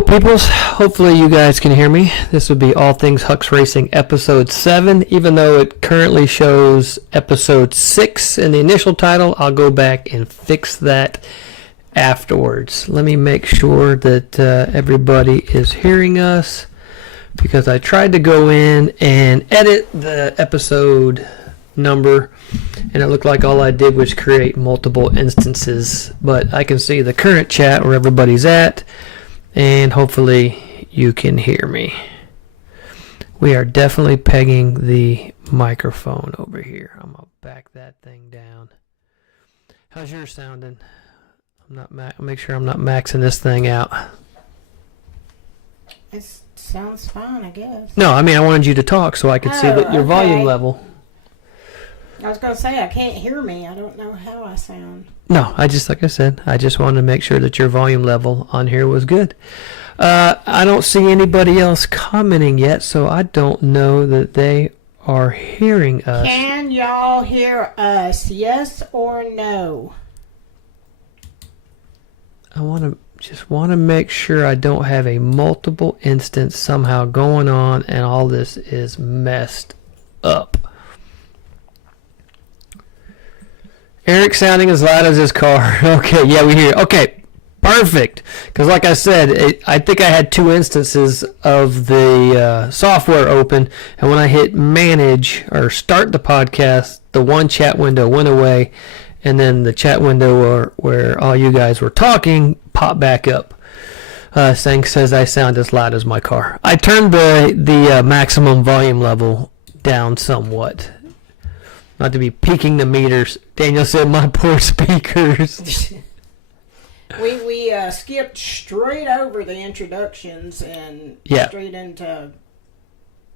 Hello, peoples. Hopefully you guys can hear me. This would be All Things Hux Racing episode 7. Even though it currently shows episode 6 in the initial title, I'll go back and fix that afterwards. Let me make sure that everybody is hearing us, because I tried to go in and edit the episode number, and it looked like all I did was create multiple instances. But I can see the current chat where everybody's at, and hopefully you can hear me. We are definitely pegging the microphone over here. I'm gonna back that thing down. How's yours sounding? I'll make sure I'm not maxing this thing out. It sounds fine, I guess. No, I mean, I wanted you to talk so I could see that your volume level. I was going to say, I can't hear me. I don't know how I sound. No, like I said, I just wanted to make sure that your volume level on here was good. I don't see anybody else commenting yet, so I don't know that they are hearing us. Can y'all hear us? Yes or no? I just want to make sure I don't have a multiple instance somehow going on and all this is messed up. Eric sounding as loud as his car. Okay, yeah, we hear. Okay, perfect. Because like I said, I think I had 2 instances of the software open, and when I hit manage or start the podcast, the one chat window went away, and then the chat window where all you guys were talking popped back up. Sang says I sound as loud as my car. I turned the maximum volume level down somewhat. Not to be peaking the meters. Daniel said, my poor speakers. We skipped straight over the introductions and straight into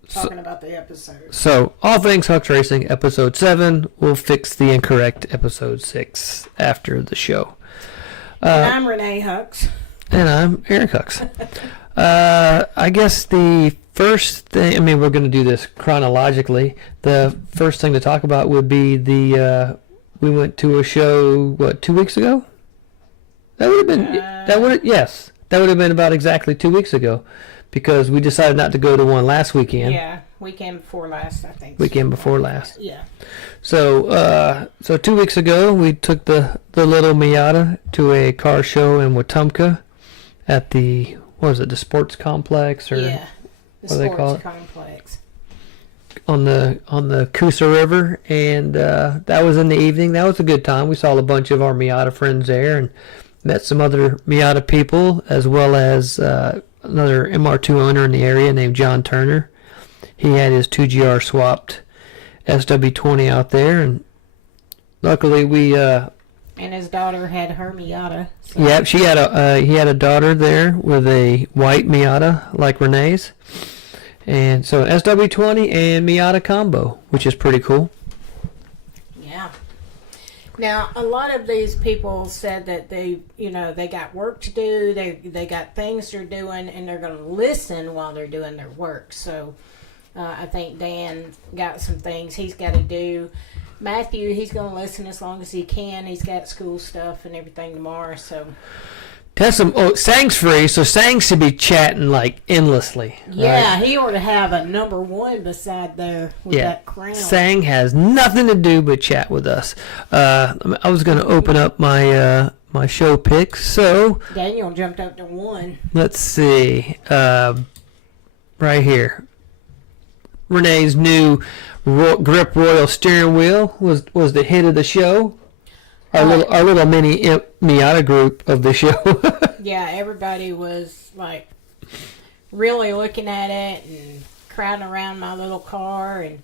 talking about the episode. So, All Things Hux Racing, episode 7. We'll fix the incorrect episode 6 after the show. And I'm Renee Hux. And I'm Eric Hux. I guess the first thing, I mean, we're going to do this chronologically. The first thing to talk about would be we went to a show, 2 weeks ago? That would have been about exactly 2 weeks ago, because we decided not to go to one last weekend. Yeah, weekend before last, I think. Weekend before last. Yeah. So 2 weeks ago, we took the little Miata to a car show in Wetumpka at the, what was it, the sports complex, or yeah, the what do they call it? Complex. On the Coosa River, and that was in the evening. That was a good time. We saw a bunch of our Miata friends there and met some other Miata people, as well as another MR2 owner in the area named John Turner. He had his 2GR swapped SW20 out there, and luckily we and his daughter had her Miata. So. Yep, he had a daughter there with a white Miata like Renee's. And so SW20 and Miata combo, which is pretty cool. Yeah. Now, a lot of these people said that they got work to do, they got things they're doing, and they're going to listen while they're doing their work. So I think Dan got some things he's got to do. Matthew, he's going to listen as long as he can. He's got school stuff and everything tomorrow, so... Sang's free, so Sang should be chatting like endlessly. Yeah, right? He ought to have a number 1 beside there with that crown. Sang has nothing to do but chat with us. I was going to open up my my show picks, so Daniel jumped up to 1. Let's see, right here. Renee's new Grip Royal steering wheel was the hit of the show. Our little mini Miata group of the show. Yeah, everybody was like really looking at it and crowding around my little car. And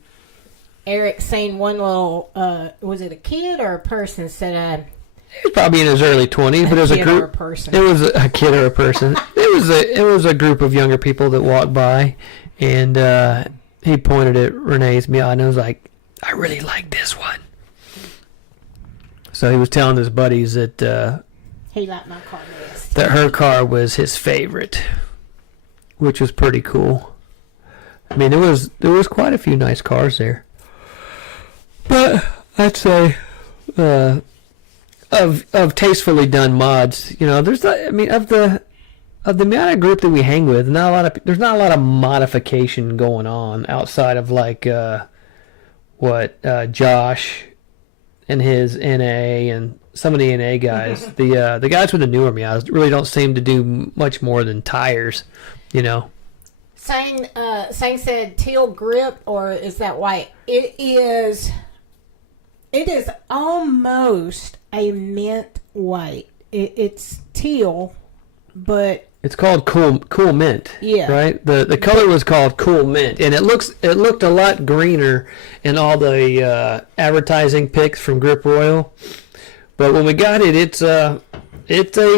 Eric seen one little, was it a kid or a person? Said, he was probably in his early 20s, but it was a group. Or a person. It was a kid or a person. It was a group of younger people that walked by, and he pointed at Renee's Miata and was like, "I really like this one." So he was telling his buddies that he liked my car best. That her car was his favorite, which was pretty cool. I mean, there was quite a few nice cars there, but I'd say of tastefully done mods, there's not, I mean, of the of the amount of group that we hang with, there's not a lot of modification going on outside of like Josh and his NA and some of the NA guys. The guys with the newer Meows really don't seem to do much more than tires, you know. Sang said teal grip, or is that white? It is almost a mint white. It's teal, but it's called cool mint. Yeah. Right? The color was called cool mint, and it looked a lot greener in all the advertising pics from Grip Royal. But when we got it, it's a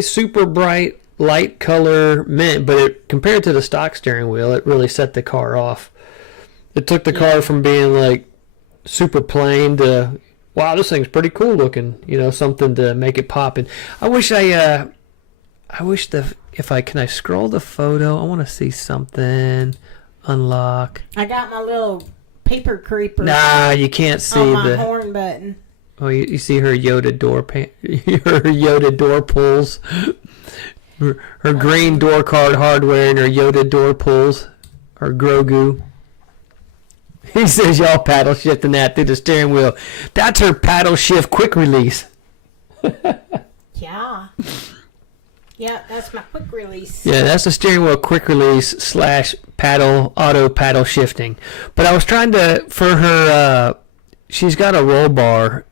super bright light color mint, but compared to the stock steering wheel, it really set the car off. It took the car from being like super plain to, wow, this thing's pretty cool looking, you know, something to make it pop. And I wish can I scroll the photo? I want to see something. Unlock. I got my little paper creeper. Nah, you can't see on my horn button. Oh, you see her Yoda door her Yoda door pulls. Her green door card hardware and her Yoda door pulls. Her Grogu. He says y'all paddle shifting that through the steering wheel. That's her paddle shift quick release. Yeah. Yeah, that's my quick release. Yeah, that's the steering wheel quick release / auto paddle shifting. But I was trying to, for her, she's got a roll bar,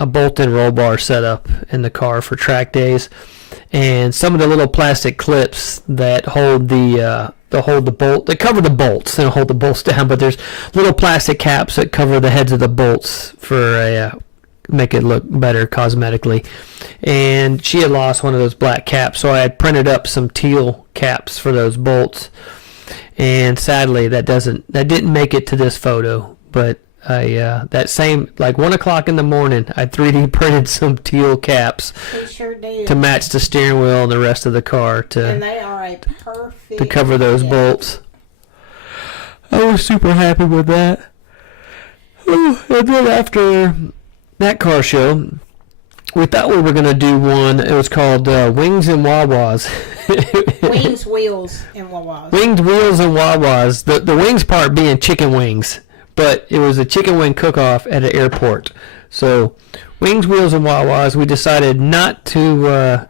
a bolt-in roll bar set up in the car for track days. And some of the little plastic clips that hold the bolt, they cover the bolts. They don't hold the bolts down, but there's little plastic caps that cover the heads of the bolts for make it look better cosmetically. And she had lost one of those black caps, so I had printed up some teal caps for those bolts. And sadly, that didn't make it to this photo, but that same, like 1 o'clock in the morning, I 3D printed some teal caps sure to match the steering wheel and the rest of the car and they are a perfect to cover those bolts. I was super happy with that. And then after that car show, we thought we were going to do one. It was called Wings and Wah-Wahs. Wings, wheels, and Wah-Wahs. Winged wheels and Wah-Wahs. The wings part being chicken wings. But it was a chicken wing cook-off at an airport. So, wings, wheels, and Wah-Wahs. We decided not to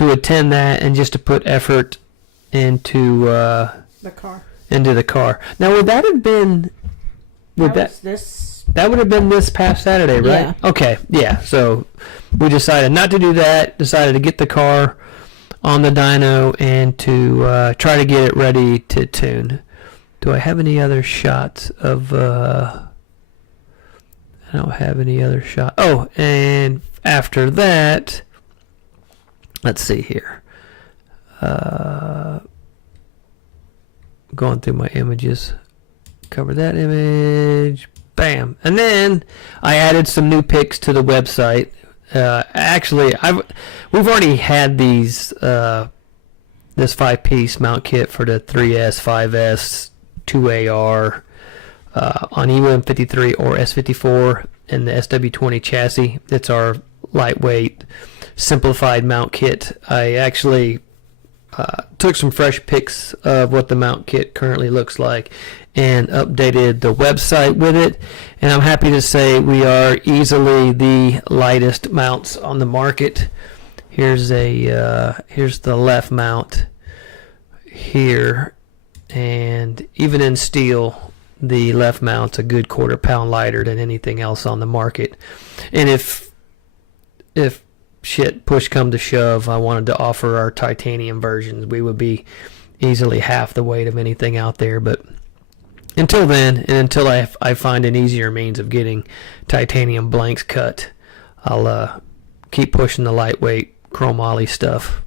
attend that and just to put effort into the car. Into the car. Now, would that have been? That would have been this past Saturday, right? Yeah. Okay. Yeah. So we decided not to do that. Decided to get the car on the dyno and to try to get it ready to tune. Do I have any other shots of... I don't have any other shot. Oh, and after that... Let's see here. Going through my images. Cover that image. Bam. And then I added some new pics to the website. Actually, we've already had these... this 5-piece mount kit for the 3S, 5S... 2AR on EM53 or S54 and the SW20 chassis. It's our lightweight simplified mount kit. I actually took some fresh pics of what the mount kit currently looks like and updated the website with it, and I'm happy to say we are easily the lightest mounts on the market. Here's the left mount here. And even in steel, the left mount's a good 1/4 pound lighter than anything else on the market. And if shit push come to shove, I wanted to offer our titanium versions, we would be easily half the weight of anything out there. But until then, and until I find an easier means of getting titanium blanks cut, I'll keep pushing the lightweight chromoly stuff.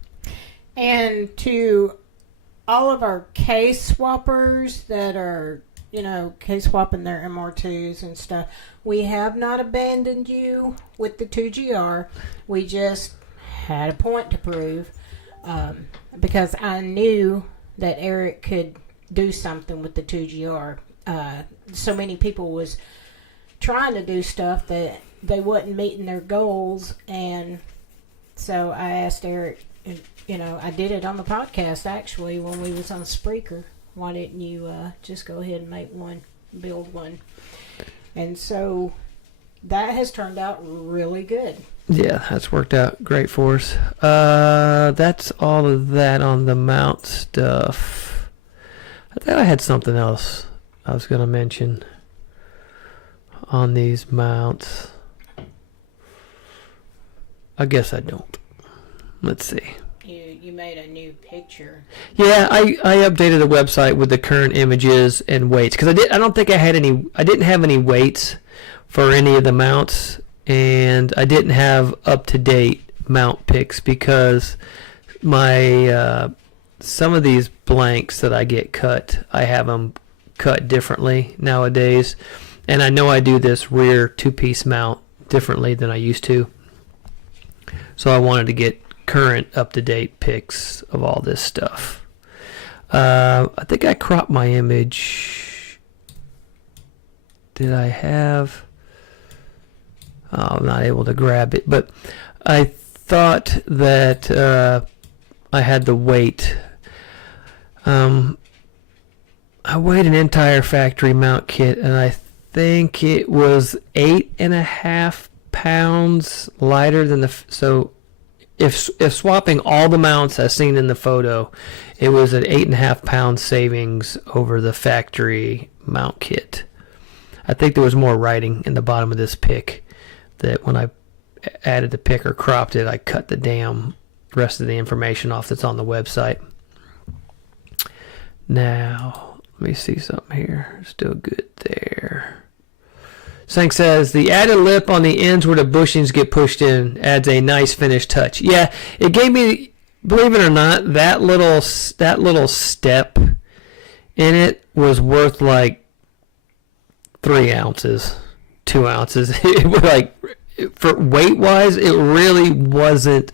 And to all of our case swappers that are, case swapping their MR2s and stuff, we have not abandoned you with the 2GR. We just had a point to prove because I knew that Eric could do something with the 2GR. So many people was trying to do stuff that they wasn't meeting their goals, and so I asked Eric I did it on the podcast actually when we was on Spreaker. Why didn't you just go ahead and make one, build one? And so that has turned out really good. Yeah, that's worked out great for us. That's all of that on the mount stuff. I thought I had something else I was going to mention on these mounts. I guess I don't. Let's see. You made a new picture. Yeah, I updated the website with the current images and weights because I don't think I didn't have any weights for any of the mounts, and I didn't have up-to-date mount pics because my some of these blanks that I get cut, I have them cut differently nowadays, and I know I do this rear two-piece mount differently than I used to, so I wanted to get current up-to-date pics of all this stuff. I think I cropped my image. Did I have... I'm not able to grab it, but I thought that I had the weight. I weighed an entire factory mount kit, and I think it was 8.5 pounds lighter than so if swapping all the mounts as seen in the photo, it was an 8.5 pound savings over the factory mount kit. I think there was more writing in the bottom of this pic that when I added the pic or cropped it, I cut the damn rest of the information off that's on the website. Now, let me see something here. Still good there. Sank says, the added lip on the ends where the bushings get pushed in adds a nice finished touch. Yeah, it gave me, believe it or not, that little step in it was worth like 3 ounces, 2 ounces. It was like, for weight-wise, it really wasn't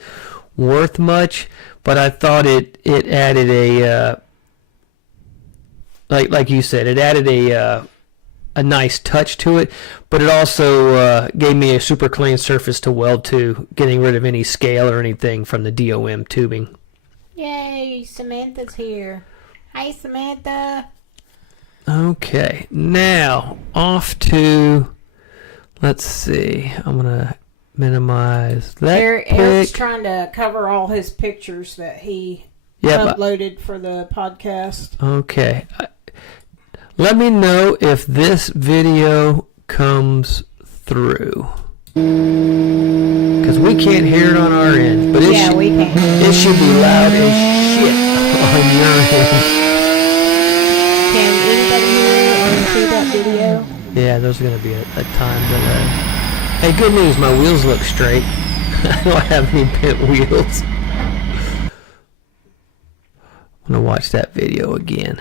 worth much, but I thought it added a, like you said, it added a nice touch to it, but it also gave me a super clean surface to weld to, getting rid of any scale or anything from the DOM tubing. Yay, Samantha's here. Hi, Samantha. Okay, now off to, let's see, I'm going to minimize that Eric's pic. trying to cover all his pictures that he uploaded for the podcast. Okay. Let me know if this video comes through. Because we can't hear it on our end. But we can. It should be loud as shit on your end. Can anybody hear or see that video? Yeah, there's going to be a time delay. Hey, good news. My wheels look straight. I don't have any bent wheels. I'm going to watch that video again.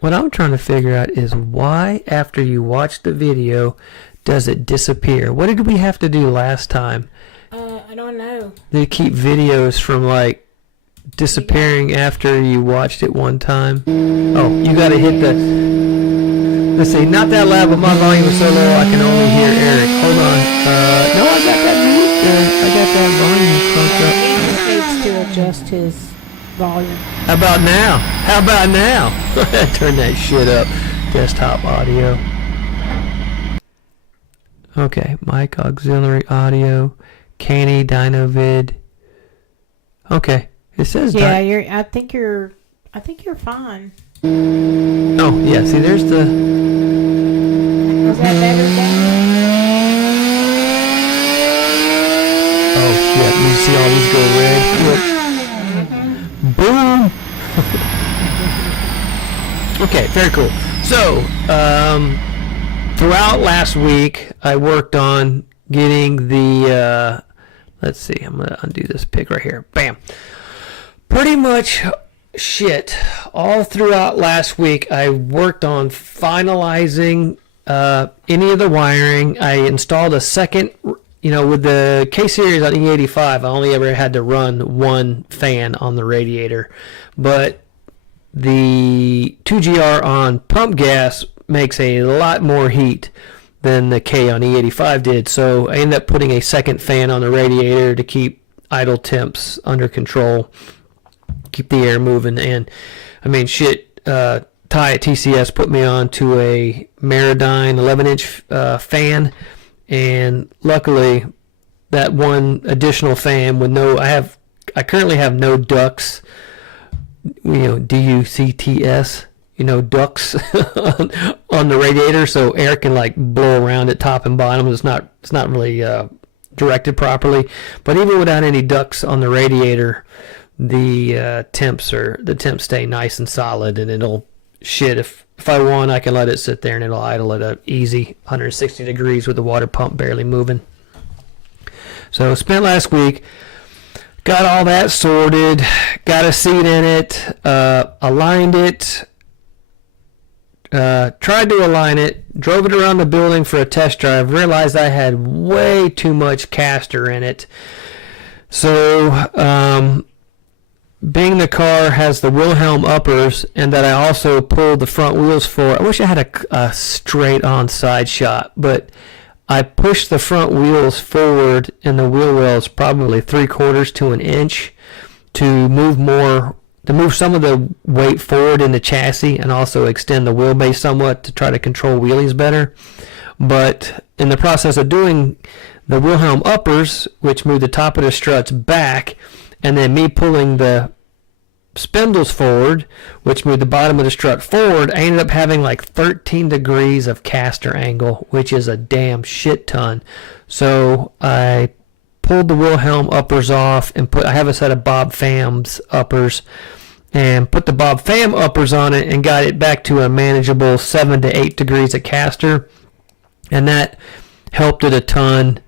What I'm trying to figure out is why, after you watch the video, does it disappear? What did we have to do last time? I don't know. They keep videos from, like, disappearing after you watched it one time. Oh, you gotta hit the... Let's see, not that loud, but my volume is so low I can only hear Eric. Hold on. No, I got that mute. I got that volume cranked up. He just needs to adjust his volume. How about now? How about now? Turn that shit up. Desktop audio. Okay, mic auxiliary audio. Canny Dynovid. Okay, it says. Yeah, I think you're fine. Oh yeah, see, there's the. Was that better, Dan? Oh shit! You see all these go red. Look. Boom. Okay, very cool. So, throughout last week, I worked on getting the, let's see, I'm going to undo this pic right here. Bam. Pretty much shit. All throughout last week, I worked on finalizing any of the wiring. I installed a second, with the K-Series on E85, I only ever had to run one fan on the radiator. But the 2GR on pump gas makes a lot more heat than the K on E85 did. So I ended up putting a second fan on the radiator to keep idle temps under control, keep the air moving. And I mean, shit, Ty at TCS put me on to a Meradyne 11-inch fan, and luckily that one additional fan with I currently have no ducts, DUCTS, ducts on the radiator, so air can like blow around at top and bottom. It's not really directed properly. But even without any ducts on the radiator, the temps stay nice and solid, and it'll shit. If I want, I can let it sit there and it'll idle at a easy 160 degrees with the water pump barely moving. So spent last week. Got all that sorted, got a seat in it, aligned it, tried to align it, drove it around the building for a test drive, realized I had way too much caster in it. So, being the car has the Wilhelm uppers and that I also pulled the front wheels for, I wish I had a straight on side shot, but I pushed the front wheels forward and the wheel wells probably 3/4 to an inch to move some of the weight forward in the chassis and also extend the wheelbase somewhat to try to control wheelies better. But in the process of doing the Wilhelm uppers, which moved the top of the struts back, and then me pulling the spindles forward, which moved the bottom of the strut forward, I ended up having like 13 degrees of caster angle, which is a damn shit ton. So I pulled the Wilhelm uppers off and I have a set of Bob Pham's uppers, and put the Bob Pham uppers on it and got it back to a manageable 7 to 8 degrees of caster, and that helped it a ton.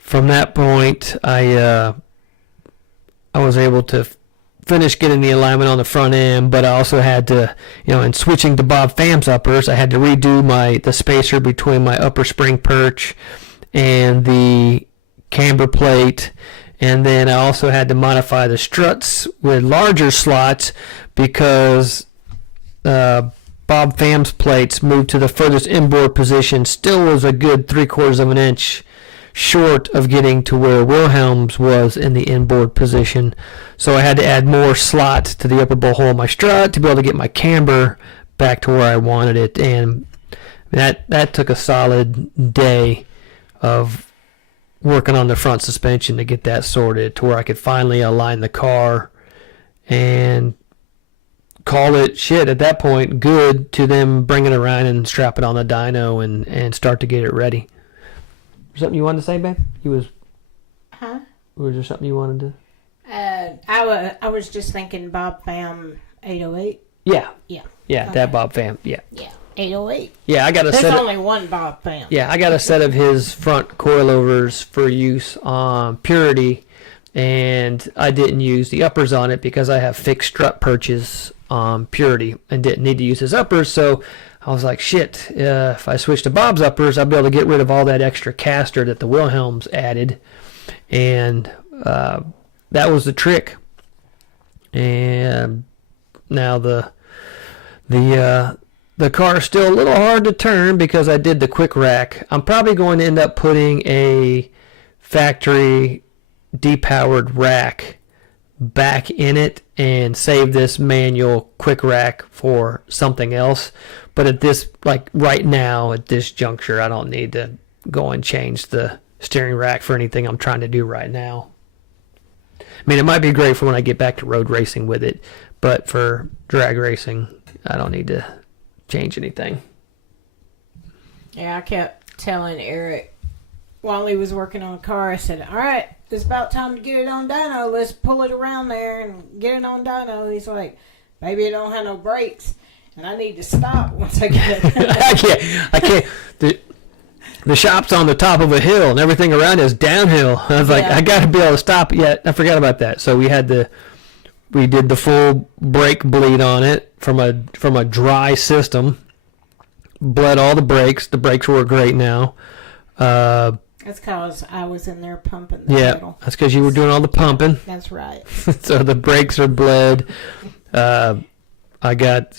From that point, I was able to finish getting the alignment on the front end, but I also had to, in switching to Bob Pham's uppers, I had to redo the spacer between my upper spring perch and the camber plate, and then I also had to modify the struts with larger slots because Bob Pham's plates moved to the furthest inboard position, still was a good 3/4 of an inch short of getting to where Wilhelm's was in the inboard position. So I had to add more slots to the upper bowl hole of my strut to be able to get my camber back to where I wanted it. And that took a solid day of working on the front suspension to get that sorted to where I could finally align the car and call it shit at that point good to them bring it around and strap it on the dyno and start to get it ready. Something you wanted to say, babe? Huh? Was there something you wanted to? I was just thinking Bob Pham 808. Yeah. Yeah. Yeah, okay. That Bob Pham. Yeah. Yeah. 808. Yeah, I got a There's set. There's only one Bob Pham. Yeah, I got a set of his front coilovers for use on Purity, and I didn't use the uppers on it because I have fixed strut perches on Purity and didn't need to use his uppers. So I was like, shit, if I switch to Bob's uppers, I'll be able to get rid of all that extra caster that the Wilhelms added. And that was the trick. And now the car is still a little hard to turn because I did the quick rack. I'm probably going to end up putting a factory depowered rack back in it and save this manual quick rack for something else. But at this, like right now, at this juncture, I don't need to go and change the steering rack for anything I'm trying to do right now. I mean, it might be great for when I get back to road racing with it, but for drag racing, I don't need to change anything. Yeah, I kept telling Eric while he was working on the car, I said, all right, it's about time to get it on dyno. Let's pull it around there and get it on dyno. He's like, baby, it don't have no brakes, and I need to stop once I get it. I can't. The shop's on the top of a hill, and everything around is downhill. I was like, I got to be able to stop. Yeah, I forgot about that. So we did the full brake bleed on it from a dry system. Bled all the brakes. The brakes work great now. That's because I was in there pumping the pedal. That's because you were doing all the pumping. That's right. So the brakes are bled. I got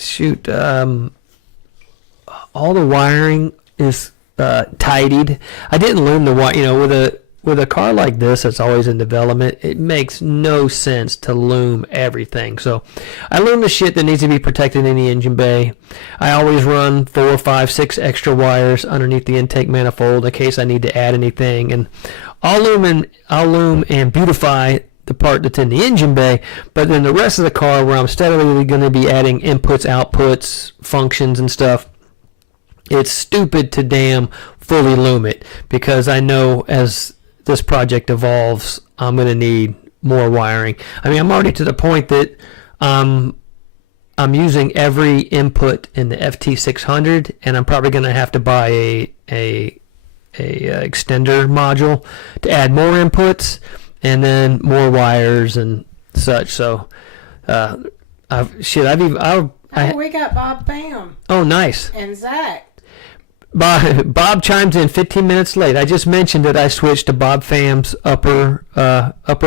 all the wiring is tidied. I didn't loom the wire. With a car like this that's always in development, it makes no sense to loom everything. So I loom the shit that needs to be protected in the engine bay. I always run 4, 5, 6 extra wires underneath the intake manifold in case I need to add anything. And I'll loom and beautify the part that's in the engine bay, but then the rest of the car where I'm steadily going to be adding inputs, outputs, functions and stuff, it's stupid to damn fully loom it, because I know as this project evolves, I'm going to need more wiring. I mean, I'm already to the point that I'm using every input in the FT600, and I'm probably going to have to buy a extender module to add more inputs and then more wires and such. So, we got Bob Pham. Oh, nice. And Zach. Bob chimes in 15 minutes late. I just mentioned that I switched to Bob Pham's upper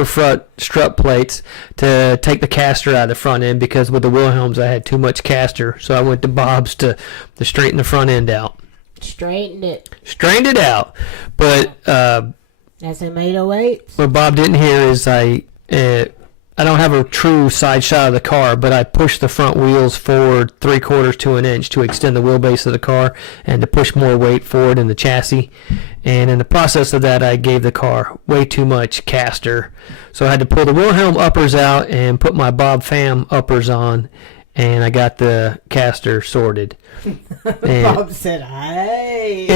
front strut plates to take the caster out of the front end, because with the Wilhelms I had too much caster, so I went to Bob's to straighten the front end out. Straightened it out. But that's an 808. what Bob didn't hear is I don't have a true side shot of the car, but I pushed the front wheels forward 3/4 to an inch to extend the wheelbase of the car and to push more weight forward in the chassis. And in the process of that, I gave the car way too much caster. So I had to pull the Wilhelm uppers out and put my Bob Pham uppers on, and I got the caster sorted. And Bob said, "Hey."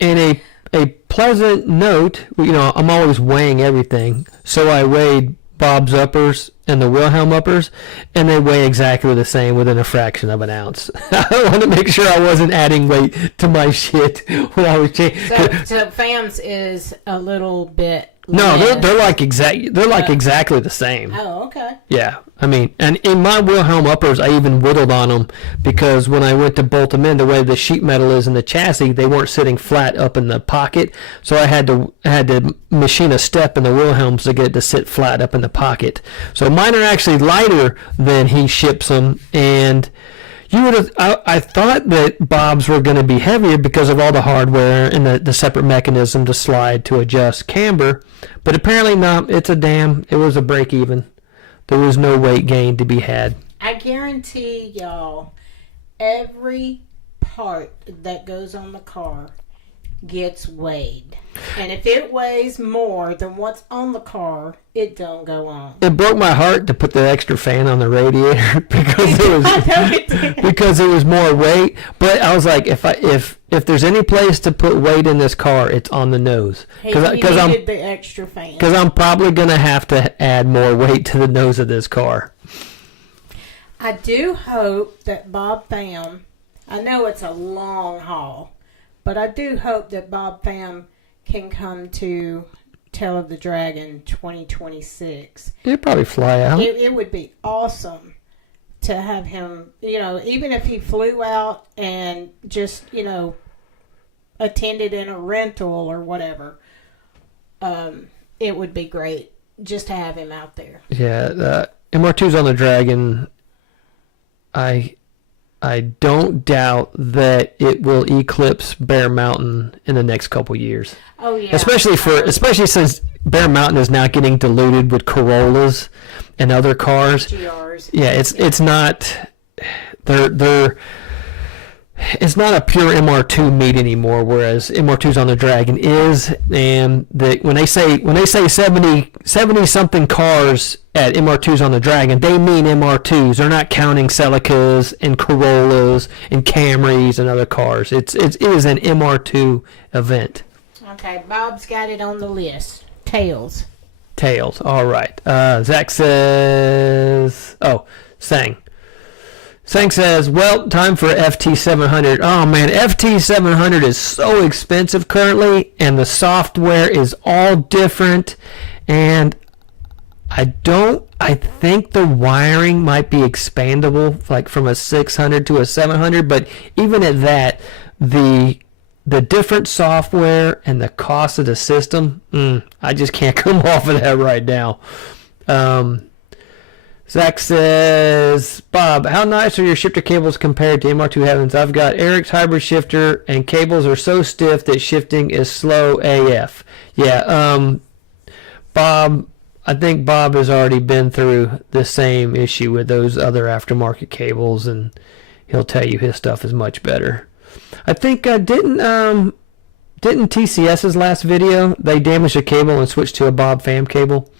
In a pleasant note, I'm always weighing everything. So I weighed Bob's uppers and the Wilhelm uppers, and they weigh exactly the same within a fraction of an ounce. I want to make sure I wasn't adding weight to my shit when I was changing. So Pham's is a little bit. No, they're like exactly the same. Oh, okay. Yeah, I mean, and in my Wilhelm uppers, I even whittled on them, because when I went to bolt them in, the way the sheet metal is in the chassis, they weren't sitting flat up in the pocket, so I had to machine a step in the Wilhelms to get it to sit flat up in the pocket. So mine are actually lighter than he ships them, and I thought that Bob's were going to be heavier because of all the hardware and the separate mechanism to slide to adjust camber, but apparently not. It was a break even. There was no weight gain to be had. I guarantee y'all, every part that goes on the car gets weighed. And if it weighs more than what's on the car, it don't go on. It broke my heart to put the extra fan on the radiator because it was more weight. But I was like, if there's any place to put weight in this car, it's on the nose. Because I needed the extra fan. Because I'm probably gonna have to add more weight to the nose of this car. I do hope that Bob Pham, I know it's a long haul, but I do hope that Bob Pham can come to Tail of the Dragon 2026. He'd probably fly out. It would be awesome to have him, even if he flew out and just, attended in a rental or whatever. It would be great just to have him out there. Yeah, MR2's on the Dragon. I don't doubt that it will eclipse Bear Mountain in the next couple years. Oh yeah. Especially since Bear Mountain is now getting diluted with Corollas and other cars. GRs. Yeah, it's not it's not a pure MR2 meet anymore, whereas MR2's on the Dragon is, and when they say 70 something cars at MR2's on the Dragon, they mean MR2s. They're not counting Celicas and Corollas and Camrys and other cars. It is an MR2 event. Okay, Bob's got it on the list. Tails. All right. Zach says, Sang. Sang says, well, time for FT700. Oh man, FT700 is so expensive currently, and the software is all different, and I think the wiring might be expandable, like from a 600 to a 700, but even at that, the different software and the cost of the system, I just can't come off of that right now. Zach says, Bob, how nice are your shifter cables compared to MR2 Heavens? I've got Eric's hybrid shifter, and cables are so stiff that shifting is slow AF. Yeah, Bob, I think Bob has already been through the same issue with those other aftermarket cables, and he'll tell you his stuff is much better. I think didn't TCS's last video, they damaged a cable and switched to a Bob Pham cable.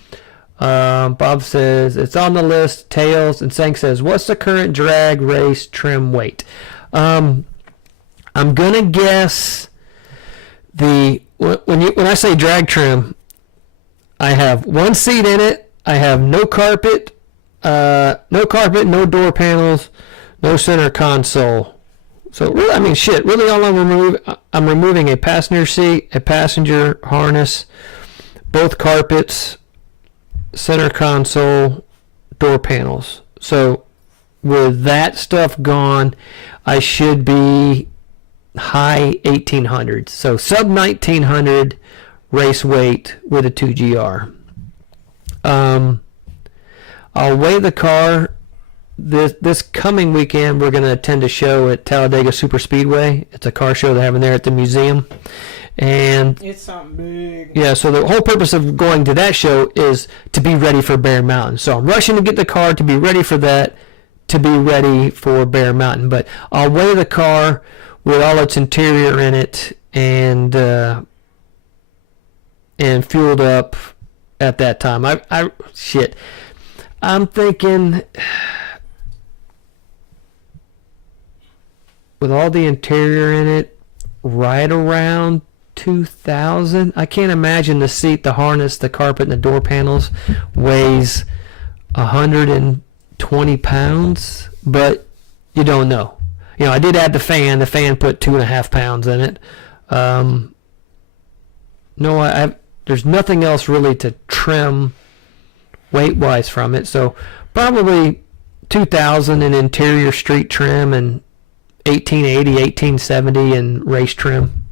Bob says it's on the list. Tails, and Sang says, what's the current drag race trim weight? I'm gonna guess when I say drag trim, I have one seat in it. I have no carpet, no door panels, no center console. So really, I mean, shit. Really, all I'm removing a passenger seat, a passenger harness, both carpets, center console, door panels. So with that stuff gone, I should be high 1800s. So sub 1900 race weight with a 2GR. I'll weigh the car. This coming weekend, we're going to attend a show at Talladega Super Speedway. It's a car show they're having there at the museum. And it's something big. Yeah, so the whole purpose of going to that show is to be ready for Bear Mountain. So I'm rushing to get the car to be ready for that, to be ready for Bear Mountain. But I'll weigh the car with all its interior in it and fueled up at that time. I'm thinking with all the interior in it, right around 2,000. I can't imagine the seat, the harness, the carpet, and the door panels weighs 120 pounds, but you don't know. You know, I did add the fan. The fan put 2.5 pounds in it. There's nothing else really to trim weight-wise from it, so probably 2,000 in interior street trim and 1880, 1870 in race trim.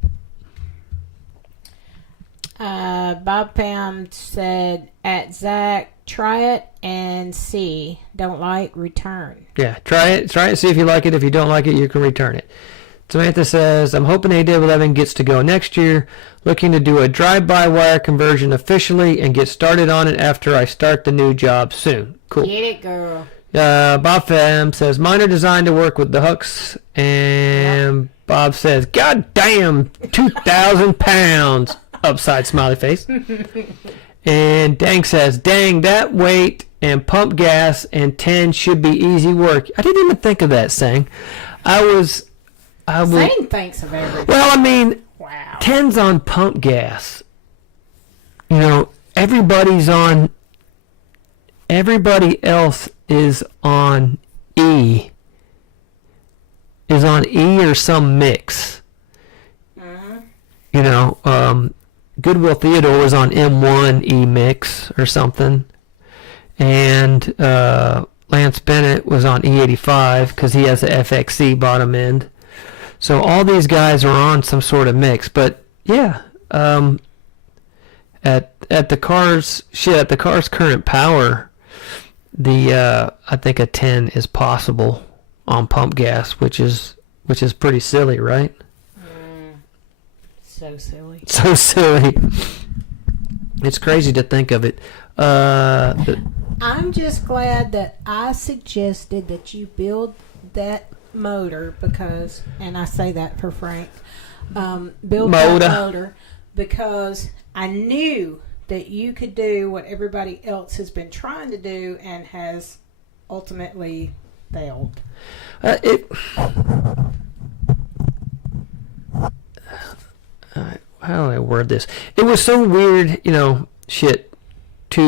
Bob Pham said, at Zach, try it and see. Don't like, return. Yeah, try it, see if you like it. If you don't like it, you can return it. Samantha says, I'm hoping AW11 gets to go next year. Looking to do a drive-by-wire conversion officially and get started on it after I start the new job soon. Cool. Get it, girl. Bob Pham says, mine are designed to work with the hooks. And Bob says, God damn, 2,000 pounds. Upside smiley face. And Dang says, dang, that weight and pump gas and 10 should be easy work. I didn't even think of that, Sang. Zane thinks of everything. Well, I mean, wow. 10's on pump gas. You know, everybody else is on E. Is on E or some mix. Mm-hmm. You know, Goodwill Theodore was on M1 E mix or something. And Lance Bennett was on E85 because he has a FXC bottom end. So all these guys are on some sort of mix, but yeah, at the car's current power, I think a 10 is possible on pump gas, which is pretty silly, right? So silly. So silly. It's crazy to think of it. I'm just glad that I suggested that you build that motor because, and I say that for Frank, build that motor because I knew that you could do what everybody else has been trying to do and has ultimately failed. How do I word this? It was so weird, you know, 2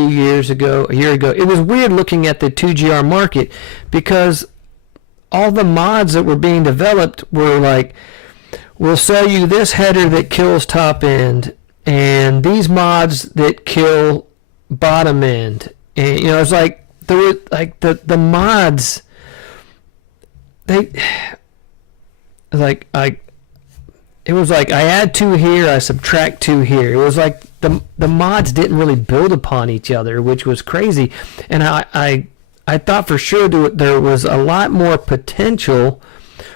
years ago, a year ago. It was weird looking at the 2GR market because all the mods that were being developed were like, we'll sell you this header that kills top end and these mods that kill bottom end. And, you know, it's like, there were like the mods, it was like I add 2 here, I subtract 2 here. It was like the mods didn't really build upon each other, which was crazy. And I I thought for sure there was a lot more potential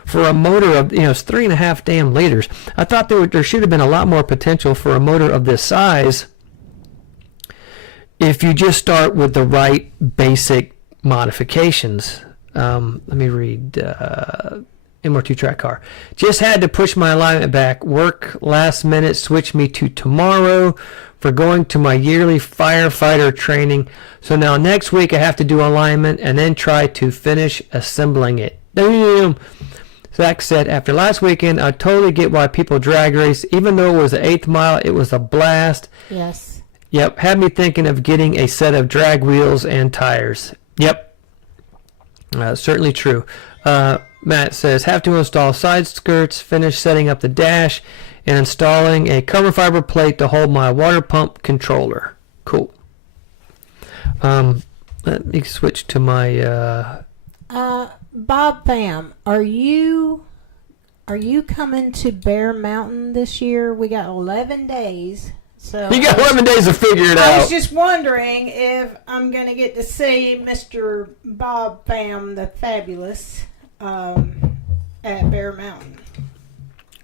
for a motor of, it's 3.5 damn liters. I thought there should have been a lot more potential for a motor of this size if you just start with the right basic modifications. Let me read. MR2 track car. Just had to push my alignment back. Work last minute switched me to tomorrow for going to my yearly firefighter training. So now next week I have to do alignment and then try to finish assembling it. Damn. Zach said, after last weekend, I totally get why people drag race. Even though it was the 8th mile, it was a blast. Yes. Yep. Had me thinking of getting a set of drag wheels and tires. Yep. Certainly true. Matt says, have to install side skirts, finish setting up the dash, and installing a carbon fiber plate to hold my water pump controller. Cool. Let me switch to my... Bob Pham, are you coming to Bear Mountain this year? We got 11 days. So you got 11 days to figure it out. I was just wondering if I'm going to get to see Mr. Bob Pham the Fabulous at Bear Mountain.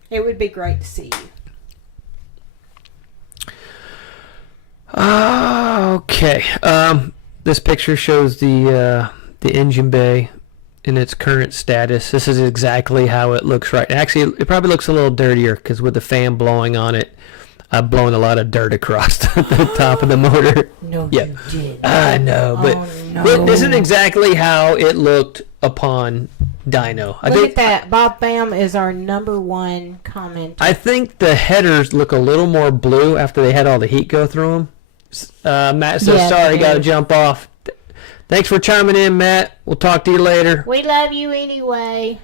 It would be great to see you. Okay. This picture shows the engine bay in its current status. This is exactly how it looks right. Actually, it probably looks a little dirtier because with the fan blowing on it, I've blown a lot of dirt across the top of the motor. No, yeah. you did. I know, but this isn't exactly how it looked upon dyno. Look at that. Bob Pham is our #1 commenter. I think the headers look a little more blue after they had all the heat go through them. Matt says, Yeah, sorry, got to jump off. Thanks for chiming in, Matt. We'll talk to you later. We love you anyway.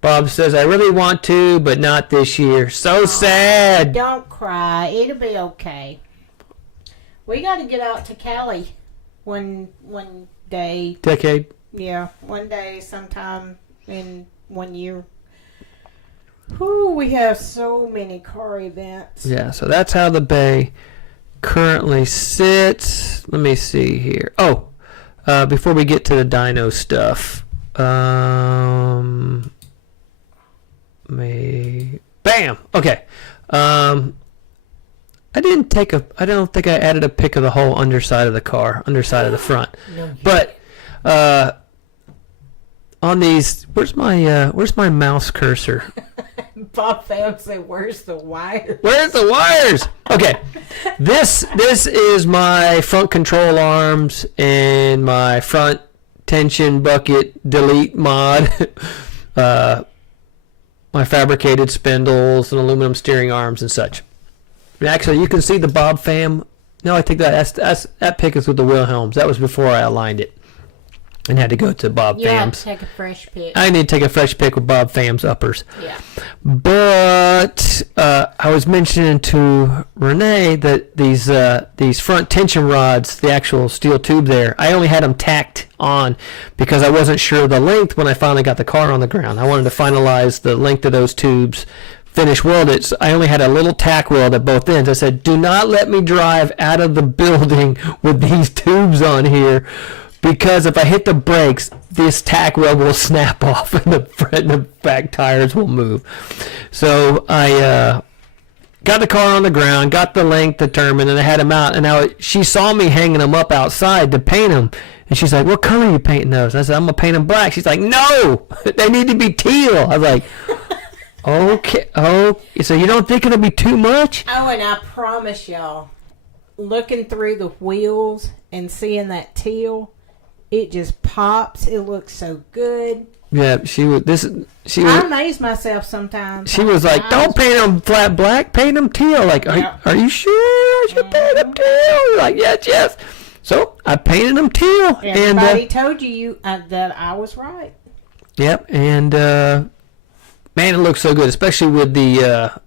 Bob says, I really want to, but not this year. So sad. Don't cry. It'll be okay. We got to get out to Cali one day. Decade. Yeah, one day sometime in 1 year. Whew, we have so many car events. Yeah, so that's how the bay currently sits. Let me see here. Oh, before we get to the dyno stuff, bam. Okay. I don't think I added a pic of the whole underside of the car, underside of the front. No. But on these, where's my mouse cursor? Bob Pham said, "Where's the wire?" Where's the wires? Okay, this is my front control arms and my front tension bucket delete mod. My fabricated spindles and aluminum steering arms and such. And actually, you can see the Bob Pham. No, I think that pic is with the Wilhelms. That was before I aligned it and had to go to Bob You have Pham's. to take a fresh pic. I need to take a fresh pic with Bob Pham's uppers. Yeah. But I was mentioning to Renee that these front tension rods, the actual steel tube there, I only had them tacked on because I wasn't sure of the length when I finally got the car on the ground. I wanted to finalize the length of those tubes, finish weld it. So I only had a little tack weld at both ends. I said, do not let me drive out of the building with these tubes on here, because if I hit the brakes, this tack weld will snap off and the front and the back tires will move. So I got the car on the ground, got the length determined, and I had them out. And now she saw me hanging them up outside to paint them. And she's like, what color are you painting those? I said, I'm going to paint them black. She's like, no, they need to be teal. I was like, okay. Oh, so you don't think it'll be too much? Oh, and I promise y'all, looking through the wheels and seeing that teal, it just pops. It looks so good. Yeah, she was. I amaze myself sometimes. She was like, "Don't paint them flat black. Paint them teal." Like, are you sure I should paint them teal? Like, yes. So I painted them teal. Everybody told you that I was right. Yep, and man, it looks so good, especially with the.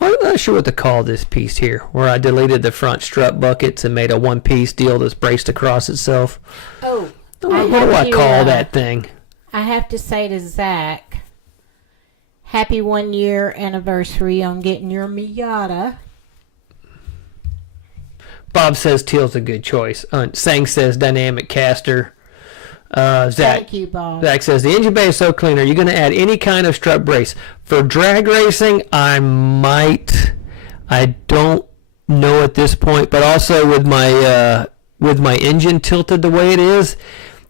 I'm not sure what to call this piece here, where I deleted the front strut buckets and made a one-piece deal that's braced across itself. Oh, what do I call that thing? I have to say to Zach, happy 1 year anniversary on getting your Miata. Bob says teal's a good choice. Sang says dynamic caster. Zach. Thank you, Bob. Zach says the engine bay is so clean. Are you going to add any kind of strut brace for drag racing? I might. I don't know at this point, but also with my engine tilted the way it is,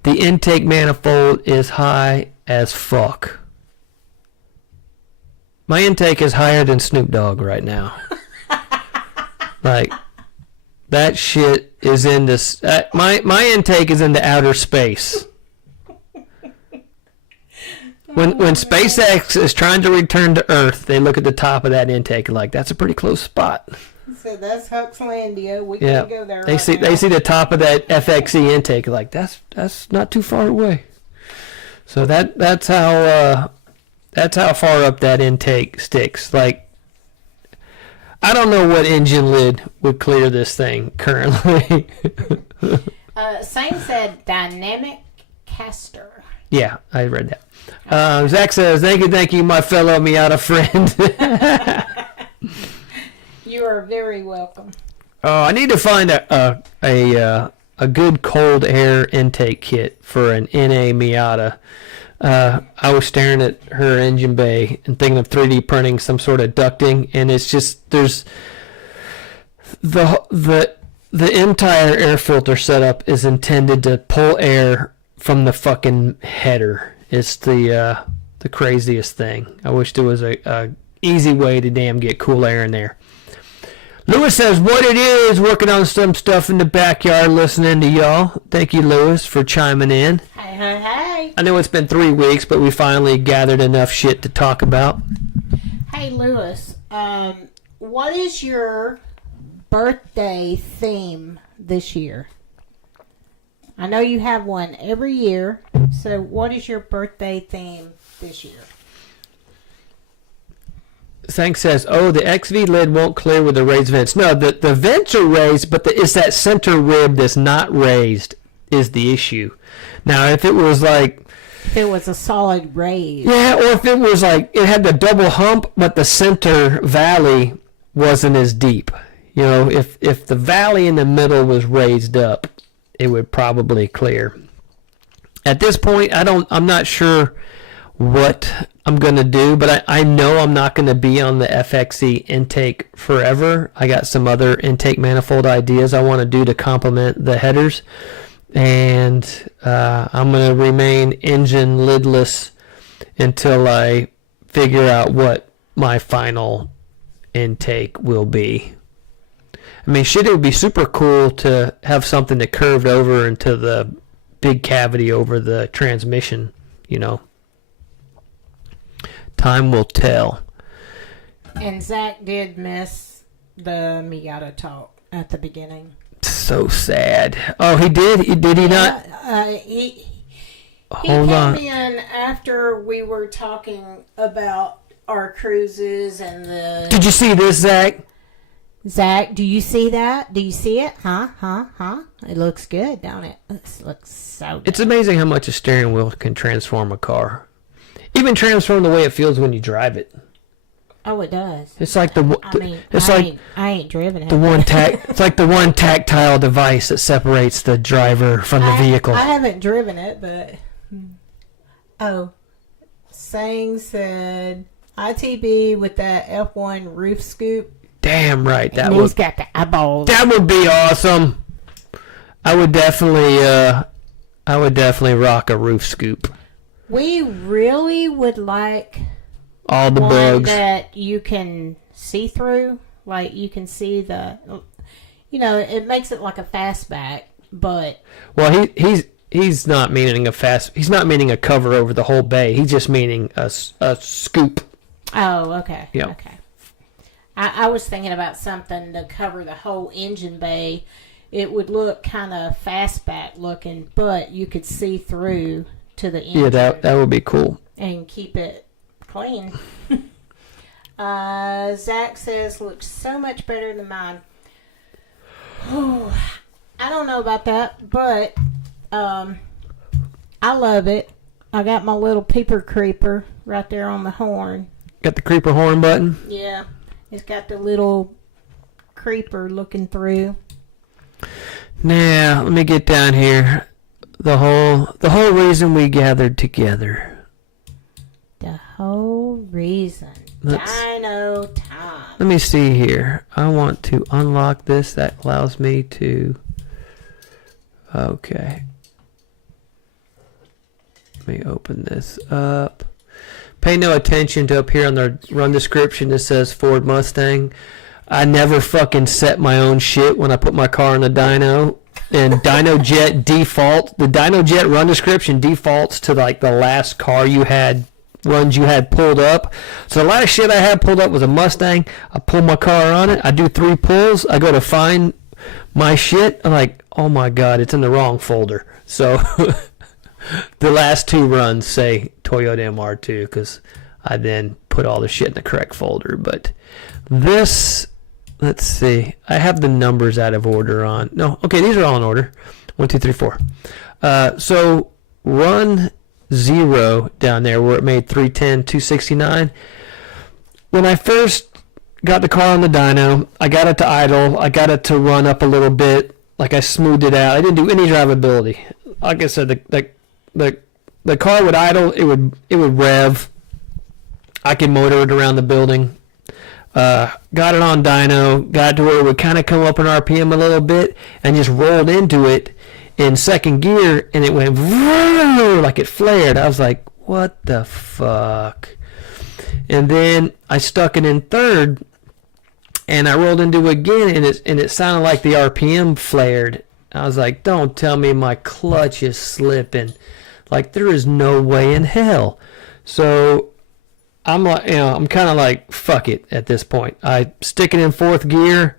the intake manifold is high as fuck. My intake is higher than Snoop Dogg right now. Like, that shit is in this. My intake is into outer space. When SpaceX is trying to return to Earth, they look at the top of that intake like, that's a pretty close spot. So that's Huxlandia. We Yeah, can go there. they see the top of that FXE intake like that's not too far away. So that's how far up that intake sticks. Like, I don't know what engine lid would clear this thing currently. Same said dynamic caster. Yeah, I read that. Zach says, thank you, my fellow Miata friend. You are very welcome. I need to find a good cold air intake kit for an NA Miata. I was staring at her engine bay and thinking of 3D printing some sort of ducting, and it's just there's the entire air filter setup is intended to pull air from the fucking header. It's the craziest thing. I wish there was a easy way to damn get cool air in there. Lewis says, what it is, working on some stuff in the backyard, listening to y'all. Thank you, Lewis, for chiming in. Hey. I know it's been 3 weeks, but we finally gathered enough shit to talk about. Hey, Lewis, what is your birthday theme this year? I know you have one every year, so what is your birthday theme this year? Sank says, oh, the XV lid won't clear with the raised vents. No, the vents are raised, but it's that center rib that's not raised is the issue. Now, if it was like... If it was a solid raise. Yeah, or if it was like, it had the double hump, but the center valley wasn't as deep. You know, if the valley in the middle was raised up, it would probably clear. At this point, I'm not sure what I'm going to do, but I know I'm not going to be on the FXE intake forever. I got some other intake manifold ideas I want to do to complement the headers, and I'm going to remain engine lidless until I figure out what my final intake will be. I mean, shit, it would be super cool to have something that curved over into the big cavity over the transmission, you know. Time will tell. And Zach did miss the Miata talk at the beginning. So sad. Oh, he did? Did he not? He Hold on. came in after we were talking about our cruises and the... Did you see this, Zach? Zach, do you see that? Do you see it? Huh? It looks good, don't it? It looks so good. It's amazing how much a steering wheel can transform a car. Even transform the way it feels when you drive it. Oh, it does. It's like I ain't driven it. It's like the one tactile device that separates the driver from the vehicle. I haven't driven it, but... Oh. Sang said, ITB with that F1 roof scoop. Damn right. He's got the eyeballs. That would be awesome. I would definitely rock a roof scoop. We really would like all the one bugs that you can see through. Like you can see the, it makes it like a fastback, but well, he's not meaning he's not meaning a cover over the whole bay. He's just meaning a scoop. Oh, okay. Yep. Okay. I was thinking about something to cover the whole engine bay. It would look kind of fastback looking, but you could see through to the engine. Yeah, that would be cool. And keep it clean. Zach says, looks so much better than mine. I don't know about that, but I love it. I got my little peeper creeper right there on the horn. Got the creeper horn button? Yeah. It's got the little creeper looking through. Now, let me get down here. the whole reason we gathered together. The whole reason. Dino time. Let me see here. I want to unlock this. That allows me to. Okay. Let me open this up. Pay no attention to up here on the run description that says Ford Mustang. I never fucking set my own shit when I put my car in the dyno. And DynoJet default, the DynoJet run description defaults to like the last car you had, runs you had pulled up. So the last shit I had pulled up was a Mustang. I pull my car on it. I do 3 pulls. I go to find my shit. I'm like, oh my God, it's in the wrong folder. So the last 2 runs say Toyota MR2 because I then put all the shit in the correct folder. But this, let's see, I have the numbers out of order on. No, okay, these are all in order. 1, 2, 3, 4. So run 0 down there where it made 310, 269. When I first got the car on the dyno, I got it to idle. I got it to run up a little bit. Like I smoothed it out. I didn't do any drivability. Like I said, the car would idle. It would rev. I could motor it around the building. Got it on dyno. Got to where it would kind of come up in RPM a little bit, and just rolled into it in second gear, and it went like it flared. I was like, what the fuck? And then I stuck it in third, and I rolled into it again, and it sounded like the RPM flared. I was like, don't tell me my clutch is slipping. Like, there is no way in hell. So I'm like, I'm kind of like, fuck it at this point. I stick it in 4th gear.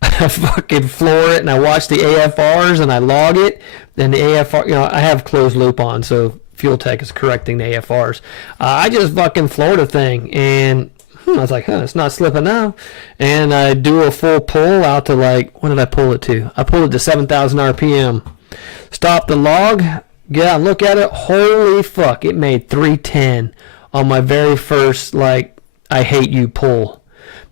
I fucking floor it, and I watch the AFRs, and I log it. And the AFR, I have closed loop on, so Fuel Tech is correcting the AFRs. I just fucking floored the thing, and I was like, it's not slipping now. And I do a full pull out to like, what did I pull it to? I pulled it to 7,000 RPM. Stop the log, get out and look at it. Holy fuck, it made 310 on my very first, like, I hate you pull.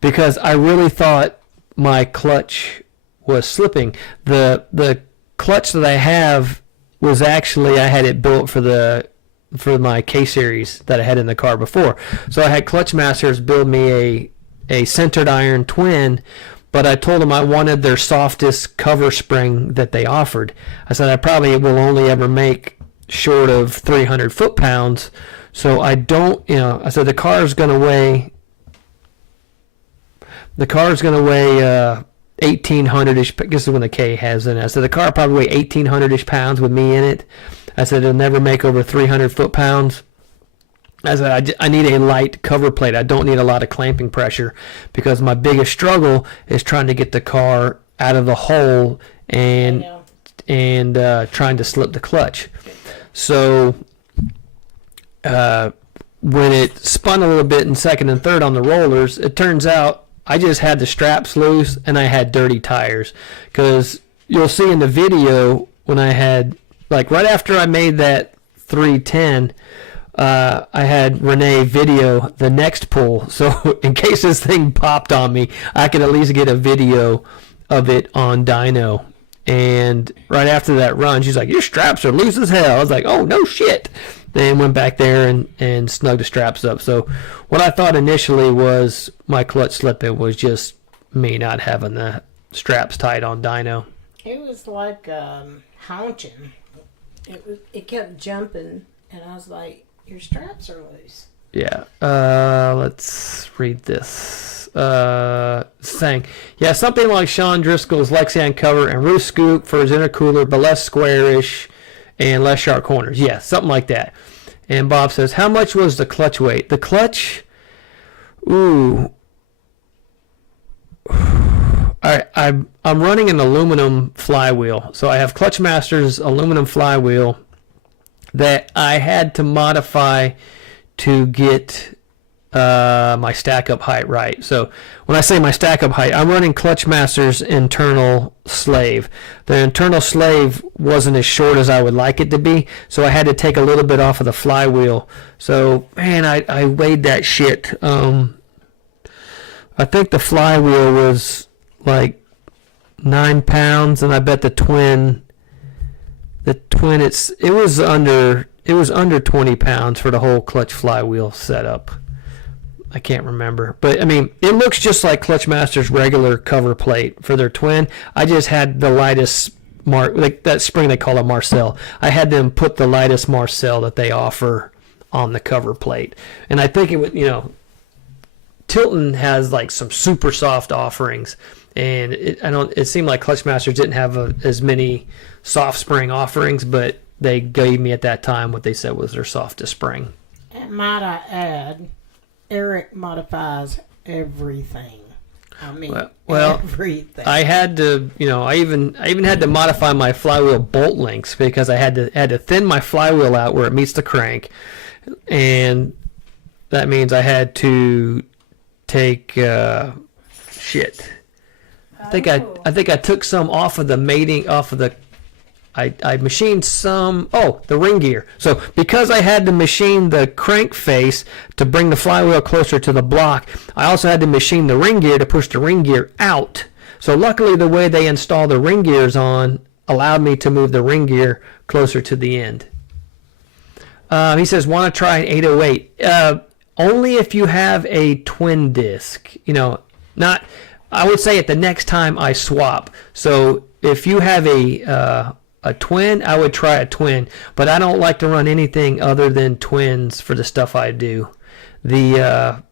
Because I really thought my clutch was slipping. The clutch that I have was actually, I had it built for my K-Series that I had in the car before. So I had Clutch Masters build me a centered iron twin, but I told them I wanted their softest cover spring that they offered. I said I probably will only ever make short of 300 foot-pounds, so I don't, I said the car's going to weigh 1,800-ish, this is when the K has in it. I said the car probably weigh 1,800-ish pounds with me in it. I said it'll never make over 300 foot-pounds. I said I need a light cover plate. I don't need a lot of clamping pressure because my biggest struggle is trying to get the car out of the hole and trying to slip the clutch. So when it spun a little bit in second and third on the rollers, it turns out I just had the straps loose and I had dirty tires. Because you'll see in the video when I had, like right after I made that 310, I had Renee video the next pull. So in case this thing popped on me, I could at least get a video of it on dyno. And right after that run, she's like, your straps are loose as hell. I was like, oh, no shit. Then went back there and snugged the straps up. So what I thought initially was my clutch slipping was just me not having the straps tight on dyno. It was like haunching. It kept jumping, and I was like, your straps are loose. Yeah. Let's read this. Saying, yeah, something like Sean Driscoll's Lexian cover and roof scoop for his intercooler, but less squarish and less sharp corners. Yeah, something like that. And Bob says, how much was the clutch weight? The clutch, I'm running an aluminum flywheel. So I have Clutch Masters aluminum flywheel that I had to modify to get my stack up height right. So when I say my stack up height, I'm running Clutch Masters internal slave. The internal slave wasn't as short as I would like it to be, so I had to take a little bit off of the flywheel. So man, I weighed that shit. I think the flywheel was like 9 pounds, and I bet the twin The twin, it was under 20 pounds for the whole clutch flywheel setup. I can't remember, but I mean, it looks just like Clutchmaster's regular cover plate for their twin. I just had the lightest like that spring they call it Marcel. I had them put the lightest Marcel that they offer on the cover plate, and I think it would, Tilton has like some super soft offerings, and it seemed like Clutchmasters didn't have as many soft spring offerings, but they gave me at that time what they said was their softest spring. And might I add, Eric modifies everything. I mean, everything. I had to, I even had to modify my flywheel bolt links because I had to thin my flywheel out where it meets the crank, and that means I had to take shit. I think I took some off of the mating, off of the. I machined some, the ring gear. So because I had to machine the crank face to bring the flywheel closer to the block, I also had to machine the ring gear to push the ring gear out. So luckily the way they install the ring gears on allowed me to move the ring gear closer to the end. He says, want to try an 808? Only if you have a twin disc. Not. I would say at the next time I swap. So if you have a twin, I would try a twin, but I don't like to run anything other than twins for the stuff I do. The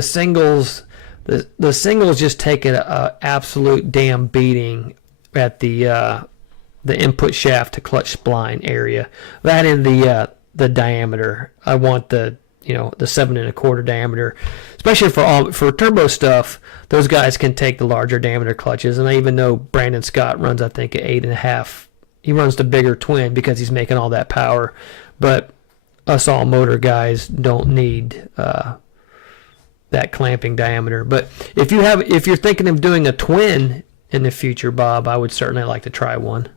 singles, the singles just take an absolute damn beating at the input shaft to clutch spline area. That and the diameter. I want the 7 1/4 diameter, especially for turbo stuff. Those guys can take the larger diameter clutches, and I even know Brandon Scott runs, I think, an 8.5. He runs the bigger twin because he's making all that power, but us all motor guys don't need that clamping diameter. But if you're thinking of doing a twin in the future, Bob, I would certainly like to try one.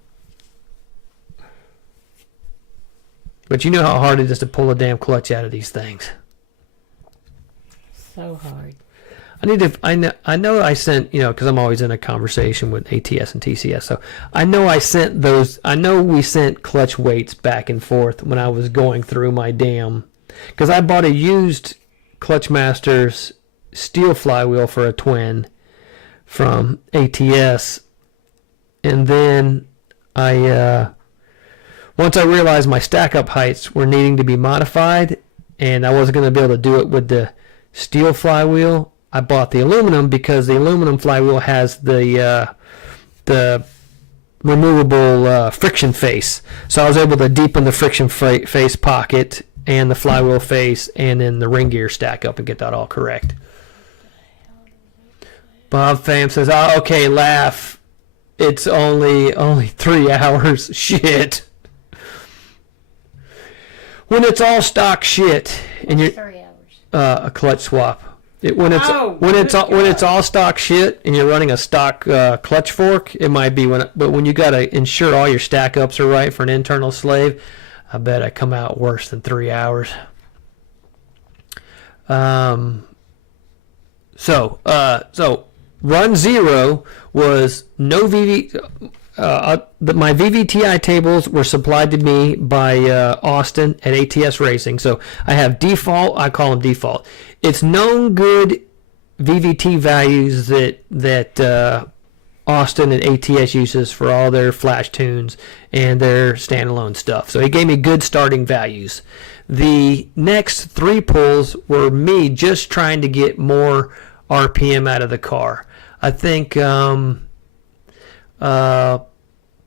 But you know how hard it is to pull a damn clutch out of these things. So hard. I know I sent, because I'm always in a conversation with ATS and TCS, so I know we sent clutch weights back and forth when I was going through my damn, because I bought a used Clutchmasters steel flywheel for a twin from ATS, and then once I realized my stack up heights were needing to be modified and I wasn't going to be able to do it with the steel flywheel, I bought the aluminum because the aluminum flywheel has the removable friction face. So I was able to deepen the friction face pocket and the flywheel face and then the ring gear stack up and get that all correct. Bob Pham says, okay, laugh. It's only 3 hours. Shit. When it's all stock shit and you're 3 hours. A clutch swap. When it's all stock shit and you're running a stock clutch fork, it might be but when you gotta ensure all your stack ups are right for an internal slave, I bet I come out worse than 3 hours. So run 0 was no VV. My VVTi tables were supplied to me by Austin at ATS Racing. So I have default. I call them default. It's known good VVT values that Austin and ATS uses for all their flash tunes and their standalone stuff. So he gave me good starting values. The next 3 pulls were me just trying to get more RPM out of the car. I think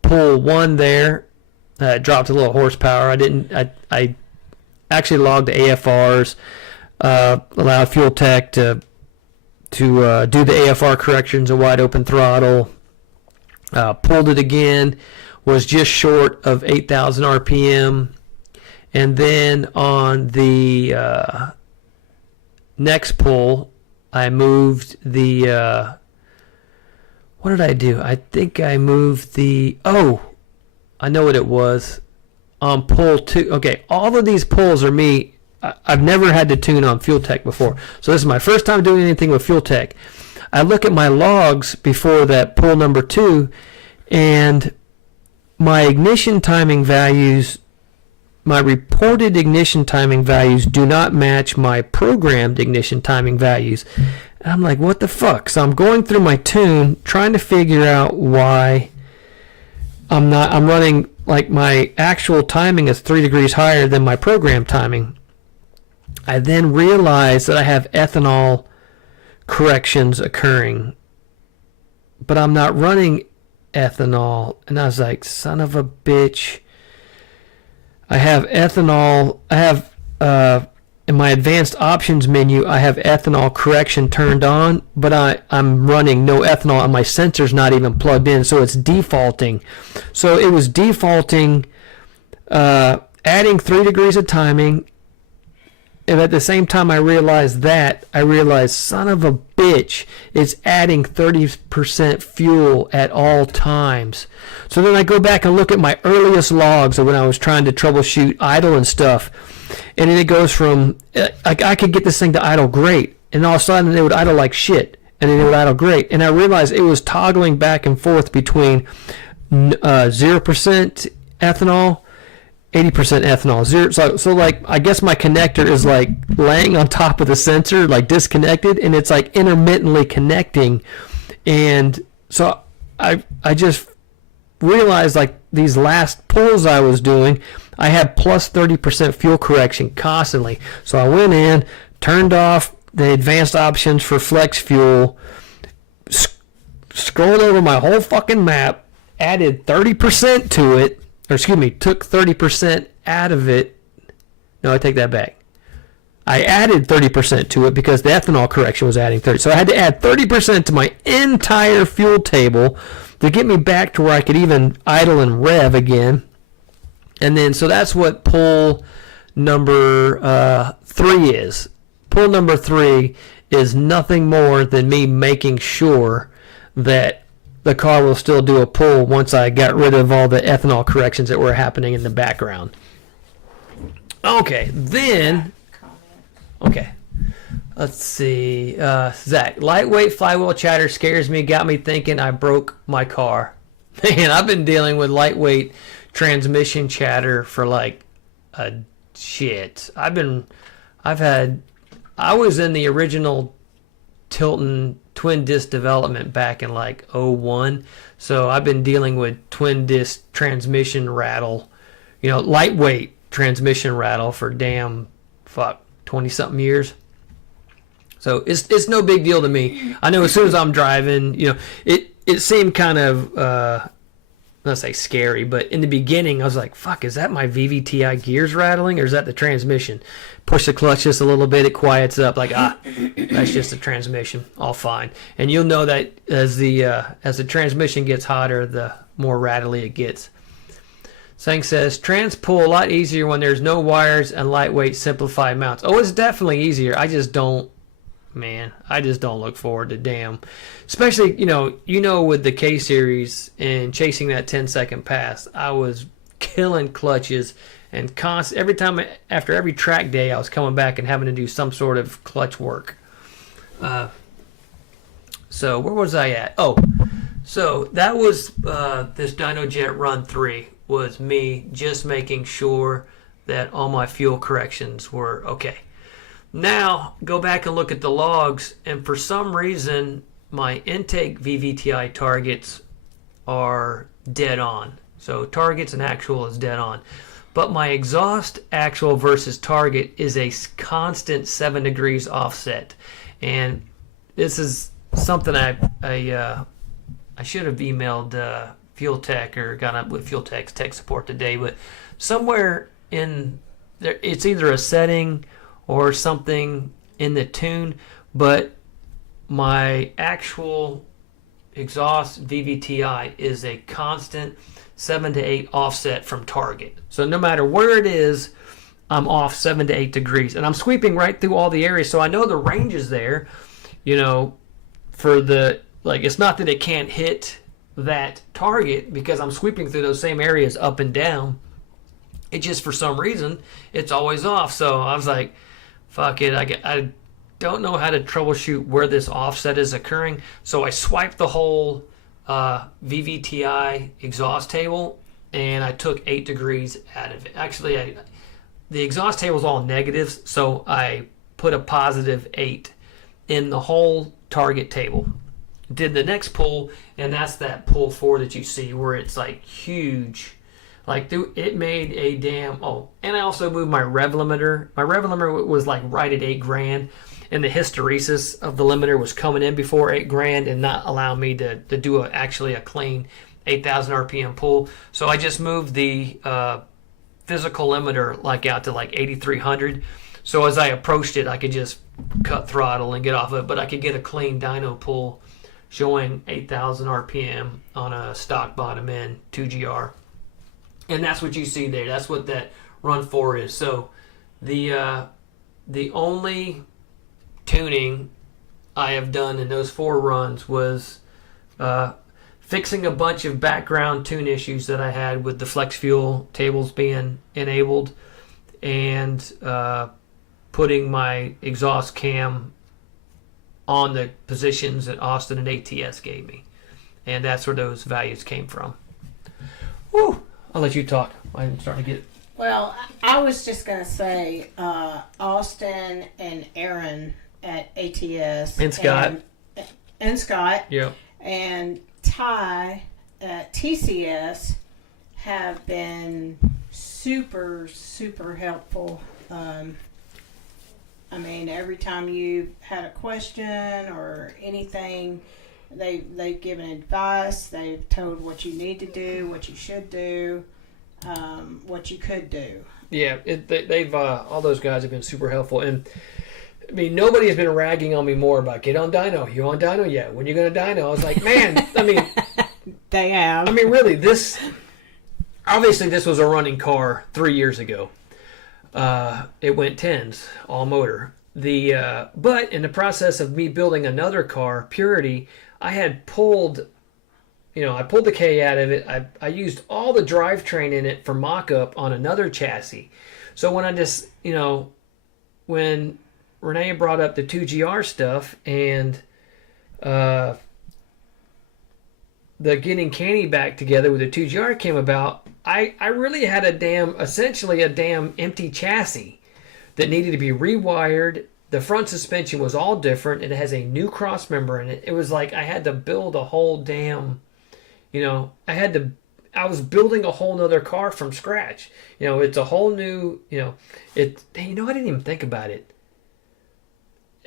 pull 1 there dropped a little horsepower. I actually logged the AFRs, allowed Fuel Tech to do the AFR corrections, a wide open throttle. Pulled it again, was just short of 8,000 RPM, and then on the next pull, I moved the. What did I do? I think I moved the. I know what it was. On pull 2. Okay, all of these pulls are me. I've never had to tune on Fuel Tech before, so this is my first time doing anything with Fuel Tech. I look at my logs before that pull number 2, and my ignition timing values, my reported ignition timing values do not match my programmed ignition timing values. And I'm like, what the fuck? So I'm going through my tune, trying to figure out why I'm running, like, my actual timing is 3 degrees higher than my programmed timing. I then realize that I have ethanol corrections occurring, but I'm not running ethanol. And I was like, son of a bitch. I have ethanol. I have, in my advanced options menu, I have ethanol correction turned on, but I'm running no ethanol and my sensor's not even plugged in, so it's defaulting. So it was defaulting, adding 3 degrees of timing. And at the same time I realized, son of a bitch, it's adding 30% fuel at all times. So then I go back and look at my earliest logs of when I was trying to troubleshoot idle and stuff. And then it goes from, I could get this thing to idle great. And all of a sudden it would idle like shit. And then it would idle great. And I realized it was toggling back and forth between 0% ethanol, 80% ethanol, zero. So like, I guess my connector is like laying on top of the sensor, like disconnected, and it's like intermittently connecting. And so I just realized, like, these last pulls I was doing, I had plus 30% fuel correction constantly. So I went in, turned off the advanced options for flex fuel, scrolled over my whole fucking map, added 30% to it, or excuse me, took 30% out of it. No, I take that back. I added 30% to it because the ethanol correction was adding 30. So I had to add 30% to my entire fuel table to get me back to where I could even idle and rev again. And then, so that's what pull number 3 is. Pull number 3 is nothing more than me making sure that the car will still do a pull once I got rid of all the ethanol corrections that were happening in the background. Okay, then, okay, let's see. Zach, lightweight flywheel chatter scares me, got me thinking I broke my car. Man, I've been dealing with lightweight transmission chatter for like a shit. I was in the original Tilton twin disc development back in like 01, so I've been dealing with twin disc transmission rattle, lightweight transmission rattle for 20 something years. So it's no big deal to me. I know as soon as I'm driving, it seemed kind of not say scary, but in the beginning I was like, fuck, is that my VVTi gears rattling or is that the transmission? Push the clutch just a little bit, it quiets up, like, that's just the transmission, all fine. And you'll know that as the transmission gets hotter, the more rattly it gets. Sang says, trans pull a lot easier when there's no wires and lightweight simplified mounts. Oh, it's definitely easier. I just don't look forward to damn. Especially, with the K-Series and chasing that 10-second pass, I was killing clutches and every time after every track day, I was coming back and having to do some sort of clutch work. So where was I at? Oh, so that was this DynoJet Run 3 was me just making sure that all my fuel corrections were okay. Now, go back and look at the logs, and for some reason, my intake VVTi targets are dead on. So targets and actual is dead on. But my exhaust actual versus target is a constant 7 degrees offset. And this is something I should have emailed Fuel Tech or got up with Fuel Tech's tech support today, but somewhere in there, it's either a setting or something in the tune, but my actual exhaust VVTi is a constant 7 to 8 offset from target. So no matter where it is, I'm off 7 to 8 degrees, and I'm sweeping right through all the areas, so I know the range is there. For the, like, it's not that it can't hit that target because I'm sweeping through those same areas up and down. It just, for some reason, it's always off. So I was like, fuck it, I don't know how to troubleshoot where this offset is occurring. So I swiped the whole VVTi exhaust table, and I took 8 degrees out of it. Actually, the exhaust table is all negatives, so I put a positive 8 in the whole target table. Did the next pull, and that's that pull 4 that you see where it's like huge. Like it made a damn. Oh, and I also moved my rev limiter. My rev limiter was like right at $8,000, and the hysteresis of the limiter was coming in before $8,000 and not allowing me to do actually a clean 8,000 RPM pull. So I just moved the physical limiter like out to like 8,300. So as I approached it, I could just cut throttle and get off of it, but I could get a clean dyno pull showing 8,000 RPM on a stock bottom end 2GR. And that's what you see there. That's what that run 4 is. So the only tuning I have done in those 4 runs was fixing a bunch of background tune issues that I had with the flex fuel tables being enabled, and putting my exhaust cam on the positions that Austin and ATS gave me. And that's where those values came from. Woo! I'll let you talk. I'm starting to get... Well, I was just going to say, Austin and Aaron at ATS. And Scott. And Scott. Yep. And Ty at TCS have been super, super helpful. I mean, every time you had a question or anything, they've given advice. They've told what you need to do, what you should do, what you could do. Yeah, they've all those guys have been super helpful. And I mean, nobody has been ragging on me more about get on dyno. You on dyno yet? When you going to dyno? I was like, man, I mean, they have. I mean, really, this was a running car 3 years ago. It went 10s, all motor. But in the process of me building another car, Purity, I had pulled, I pulled the K out of it. I used all the drivetrain in it for mock-up on another chassis. So when I just, when Renee brought up the 2GR stuff and the getting Canny back together with the 2GR came about, I really had essentially a damn empty chassis that needed to be rewired. The front suspension was all different. It has a new cross member in it. It was like I had to build a whole damn, I was building a whole nother car from scratch. It's a whole new, I didn't even think about it.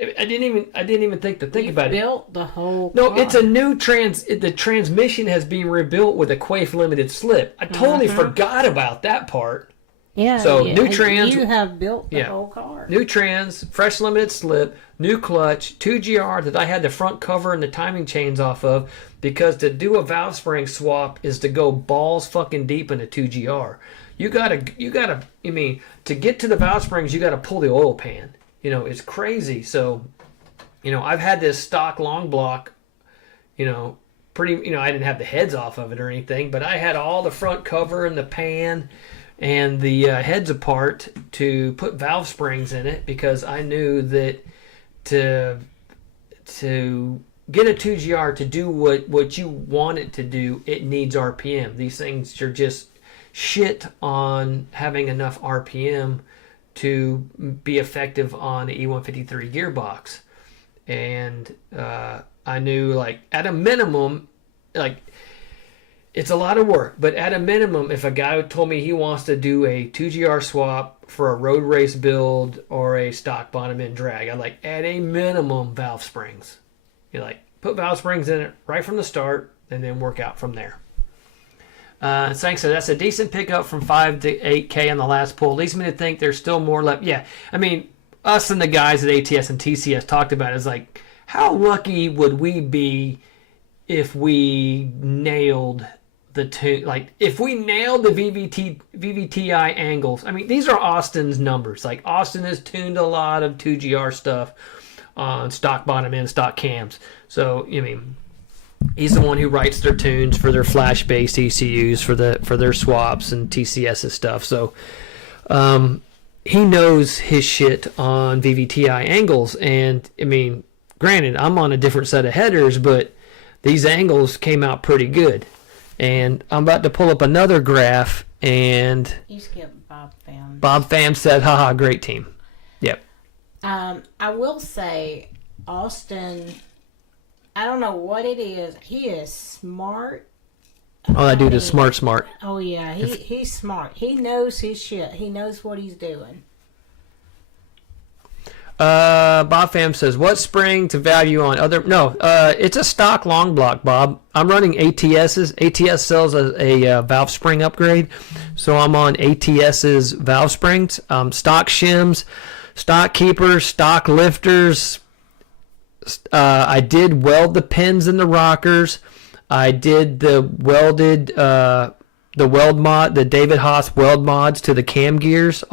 I didn't even think about it. Built the whole No, car. it's a new the transmission has been rebuilt with a Quaife limited slip. I totally forgot about that part. Yeah. So new trans, you have built the whole car. New trans, fresh limited slip, new clutch, 2GR that I had the front cover and the timing chains off of, because to do a valve spring swap is to go balls fucking deep in a 2GR. You gotta, to get to the valve springs, you gotta pull the oil pan. It's crazy. So, I've had this stock long block, pretty, I didn't have the heads off of it or anything, but I had all the front cover and the pan and the heads apart to put valve springs in it, because I knew that to get a 2GR to do what you want it to do, it needs RPM. These things are just shit on having enough RPM to be effective on an E153 gearbox. And I knew, at a minimum, it's a lot of work, but at a minimum, if a guy told me he wants to do a 2GR swap for a road race build or a stock bottom end drag, I'd at a minimum valve springs. Put valve springs in it right from the start and then work out from there. Thanks. So that's a decent pickup from 5 to 8K on the last pull. Leads me to think there's still more left. Yeah, I mean, us and the guys at ATS and TCS talked about it. It's how lucky would we be if we nailed the if we nailed the VVTi angles. I mean, these are Austin's numbers. Austin has tuned a lot of 2GR stuff on stock bottom end, stock cams. So, he's the one who writes their tunes for their flash-based ECUs for their swaps and TCS's stuff. So he knows his shit on VVTi angles. And, granted, I'm on a different set of headers, but these angles came out pretty good. And I'm about to pull up another graph, and You skipped Bob Pham. Bob Pham said, haha, great team. Yep. I will say, Austin, I don't know what it is. He is smart. Oh, that dude is smart. Oh, yeah. He's smart. He knows his shit. He knows what he's doing. Bob Pham says, what spring to value on other... No, it's a stock long block, Bob. I'm running ATS's. ATS sells a valve spring upgrade, so I'm on ATS's valve springs. Stock shims, stock keepers, stock lifters. I did weld the pins in the rockers. I did the welded... the weld mod, the David Haas weld mods to the cam gears.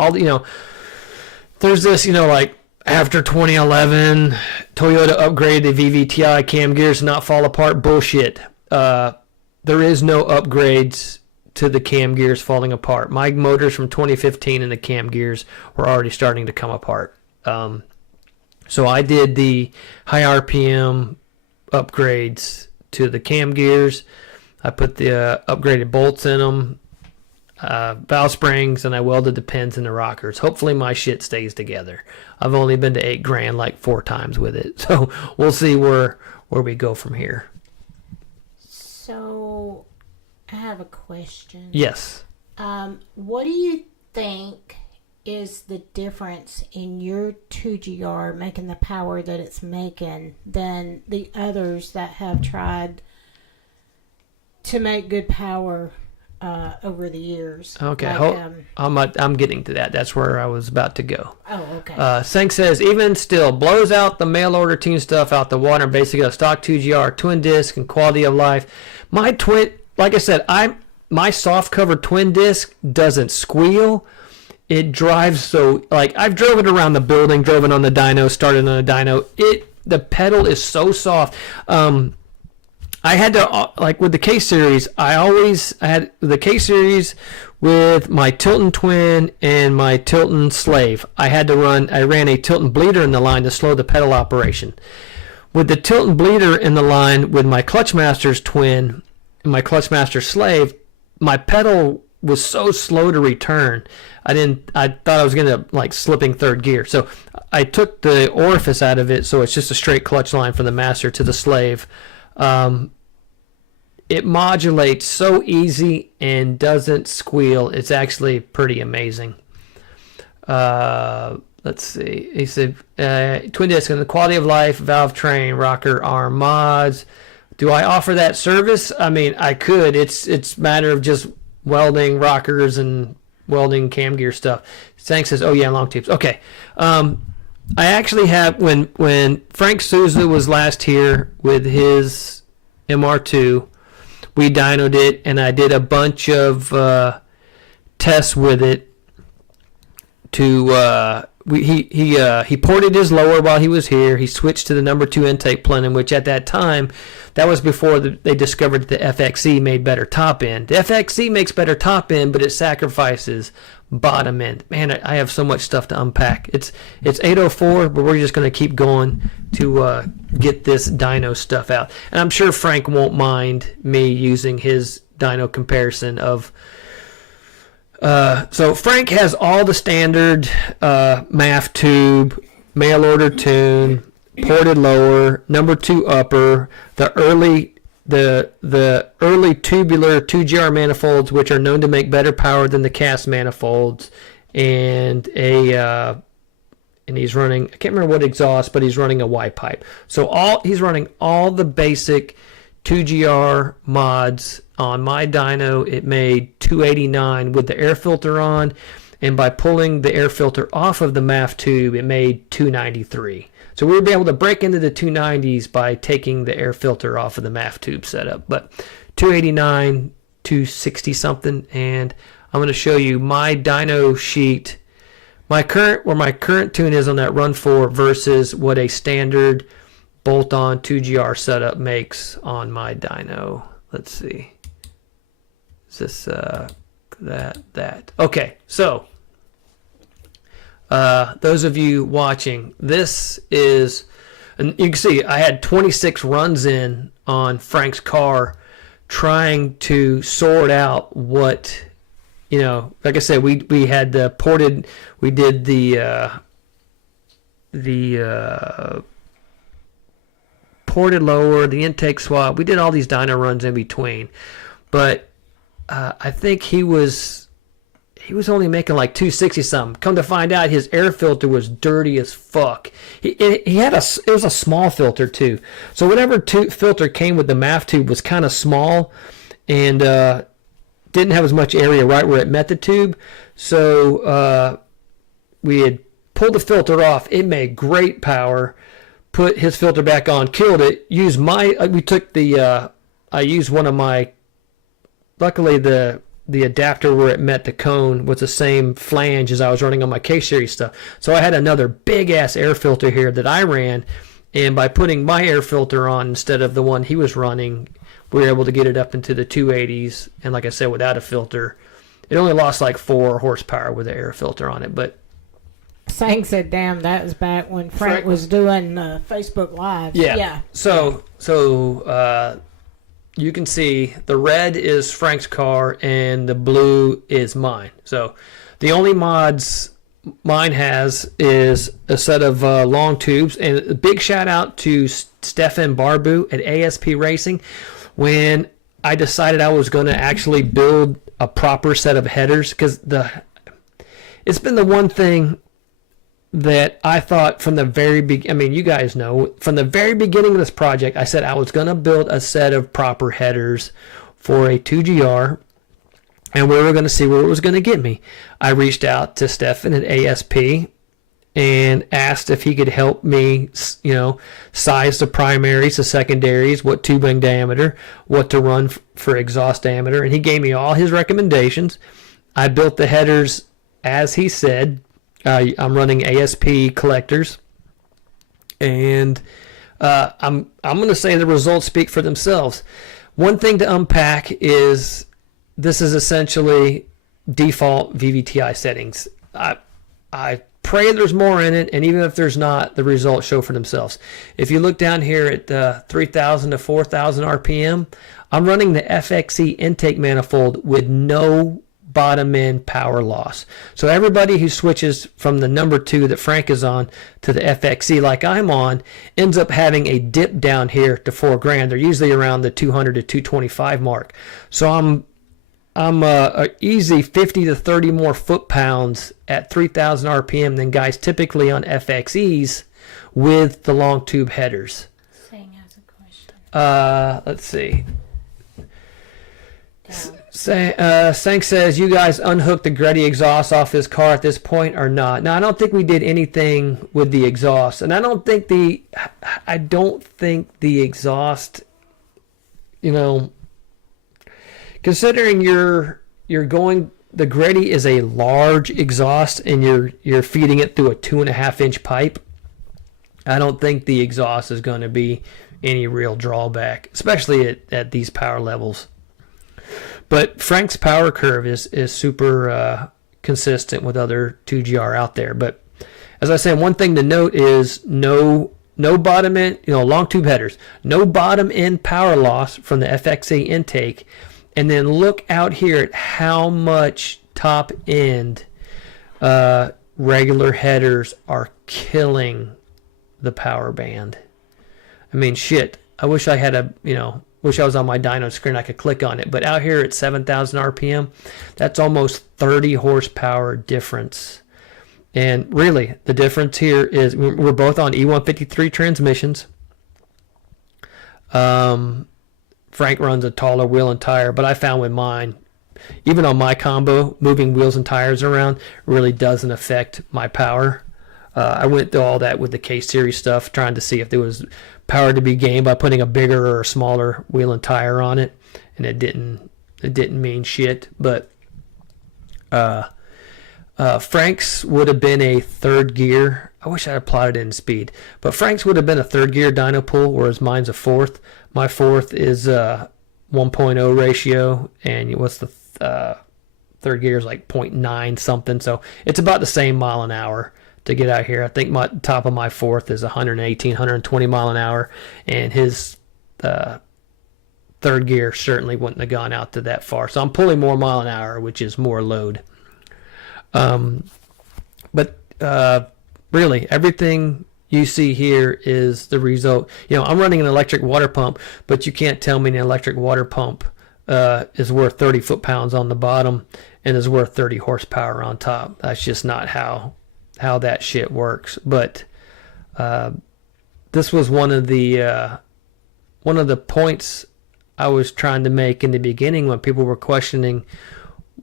There's this, like... After 2011, Toyota upgraded the VVTi cam gears to not fall apart. Bullshit. There is no upgrades to the cam gears falling apart. My motors from 2015 and the cam gears were already starting to come apart. So I did the high RPM upgrades to the cam gears. I put the upgraded bolts in them, valve springs, and I welded the pins in the rockers. Hopefully my shit stays together. I've only been to $8,000 like 4 times with it, so we'll see where we go from here. So, I have a question. Yes. What do you think is the difference in your 2GR making the power that it's making than the others that have tried to make good power over the years? Okay, Like, I'm getting to that. That's where I was about to go. oh, okay. Sank says, even still, blows out the mail order tune stuff out the water, and basically a stock 2GR, twin disc, and quality of life. My twin, like I said, my soft cover twin disc doesn't squeal. It drives so, like, I've driven around the building, driven on the dyno, started on a dyno. The pedal is so soft. I had to, like with the K-Series, I had the K-Series with my Tilton Twin and my Tilton Slave. I ran a Tilton Bleeder in the line to slow the pedal operation. With the Tilton Bleeder in the line with my Clutchmaster's Twin and my Clutchmaster Slave, my pedal was so slow to return. I thought I was going to like slipping third gear. So I took the orifice out of it, so it's just a straight clutch line from the Master to the Slave. It modulates so easy and doesn't squeal. It's actually pretty amazing. Let's see. He said, twin disc and the quality of life, valve train, rocker arm mods. Do I offer that service? I mean, I could. It's a matter of just welding rockers and welding cam gear stuff. Sank says, oh yeah, long tubes. Okay. I actually have, when Frank Souza was last here with his MR2, we dynoed it, and I did a bunch of tests with it. He ported his lower while he was here. He switched to the number 2 intake plenum, which at that time, that was before they discovered that the FXE made better top end. The FXE makes better top end, but it sacrifices bottom end. Man, I have so much stuff to unpack. It's 8:04, but we're just going to keep going to get this dyno stuff out. And I'm sure Frank won't mind me using his dyno comparison of... so Frank has all the standard MAF tube, mail order tune, ported lower, number 2 upper, the early tubular 2GR manifolds, which are known to make better power than the cast manifolds, and he's running, I can't remember what exhaust, but he's running a Y pipe. So he's running all the basic 2GR mods on my dyno. It made 289 with the air filter on, and by pulling the air filter off of the MAF tube, it made 293. So we would be able to break into the 290s by taking the air filter off of the MAF tube setup. But 289, 260 something, and I'm going to show you my dyno sheet, where my current tune is on that Run 4 versus what a standard bolt-on 2GR setup makes on my dyno. Let's see. Is this that? Okay, so those of you watching, this is, and you can see I had 26 runs in on Frank's car trying to sort out what, like I said, we had the ported, we did the ported lower, the intake swap. We did all these dyno runs in between, but I think he was only making like 260 something. Come to find out, his air filter was dirty as fuck. He had it was a small filter too. So whatever filter came with the MAF tube was kind of small, and didn't have as much area right where it met the tube. So we had pulled the filter off. It made great power. Put his filter back on, killed it. Used we took the I used one of my. Luckily the adapter where it met the cone was the same flange as I was running on my K-Series stuff. So I had another big ass air filter here that I ran, and by putting my air filter on instead of the one he was running, we were able to get it up into the 280s. And like I said, without a filter, it only lost like 4 horsepower with the air filter on it. But Sang said, "Damn, that was back when Frank was doing Facebook Live." Yeah. So you can see the red is Frank's car and the blue is mine. So the only mods mine has is a set of long tubes. And a big shout out to Stefan Barbu at ASP Racing. When I decided I was going to actually build a proper set of headers, because it's been the one thing that I thought from the very beginning. I mean, you guys know, from the very beginning of this project, I said I was going to build a set of proper headers for a 2GR, and we were going to see where it was going to get me. I reached out to Stefan at ASP and asked if he could help me, size the primaries, the secondaries, what tubing diameter, what to run for exhaust diameter, and he gave me all his recommendations. I built the headers as he said. I'm running ASP collectors, and I'm going to say the results speak for themselves. One thing to unpack is this is essentially default VVTi settings. I pray there's more in it, and even if there's not, the results show for themselves. If you look down here at 3,000 to 4,000 RPM, I'm running the FXE intake manifold with no bottom end power loss. So everybody who switches from the number 2 that Frank is on to the FXE like I'm on ends up having a dip down here to $4,000. They're usually around the 200 to 225 mark. So I'm a easy 50 to 30 more foot-pounds at 3,000 RPM than guys typically on FXEs with the long tube headers. Sang has a question. Let's see. Sank says, you guys unhooked the Greddy exhaust off his car at this point or not? No, I don't think we did anything with the exhaust, and I don't think the exhaust, considering you're going, the Greddy is a large exhaust and you're feeding it through a 2.5-inch pipe. I don't think the exhaust is going to be any real drawback, especially at these power levels. But Frank's power curve is super consistent with other 2GR out there. But as I said, one thing to note is no bottom end, long tube headers, no bottom end power loss from the FXE intake. And then look out here at how much top end regular headers are killing the power band. I mean, shit. I wish I had wish I was on my dyno screen. I could click on it. But out here at 7,000 RPM, that's almost 30 horsepower difference. And really, the difference here is we're both on E153 transmissions. Frank runs a taller wheel and tire, but I found with mine, even on my combo, moving wheels and tires around really doesn't affect my power. I went through all that with the K-Series stuff, trying to see if there was power to be gained by putting a bigger or a smaller wheel and tire on it, and it didn't mean shit. But Frank's would have been a third gear. I wish I had plotted in speed, but Frank's would have been a third gear dyno pool, whereas mine's a fourth. My fourth is 1.0 ratio, and what's the third gear is like 0.9 something, so it's about the same mile an hour to get out here. I think my top of my fourth is 118, 120 mile an hour, and his third third gear certainly wouldn't have gone out to that far. So I'm pulling more mile an hour, which is more load. But really, everything you see here is the result. I'm running an electric water pump, but you can't tell me an electric water pump is worth 30 foot-pounds on the bottom and is worth 30 horsepower on top. That's just not how that shit works. But this was one of the points I was trying to make in the beginning when people were questioning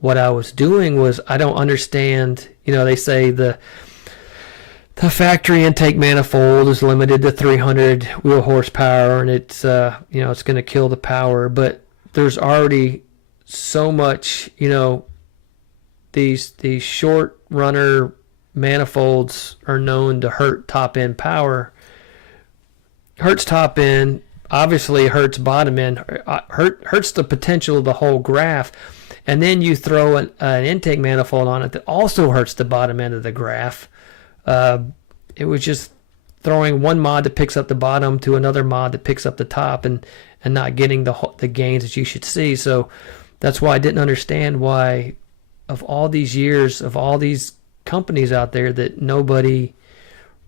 what I was doing. Was I don't understand. They say the factory intake manifold is limited to 300 wheel horsepower, and it's it's going to kill the power. But there's already so much. These short runner manifolds are known to hurt top end power. Hurts top end, obviously hurts bottom end. Hurts the potential of the whole graph. And then you throw an intake manifold on it that also hurts the bottom end of the graph. It was just throwing one mod that picks up the bottom to another mod that picks up the top, and not getting the gains that you should see. So that's why I didn't understand why, of all these years, of all these companies out there, that nobody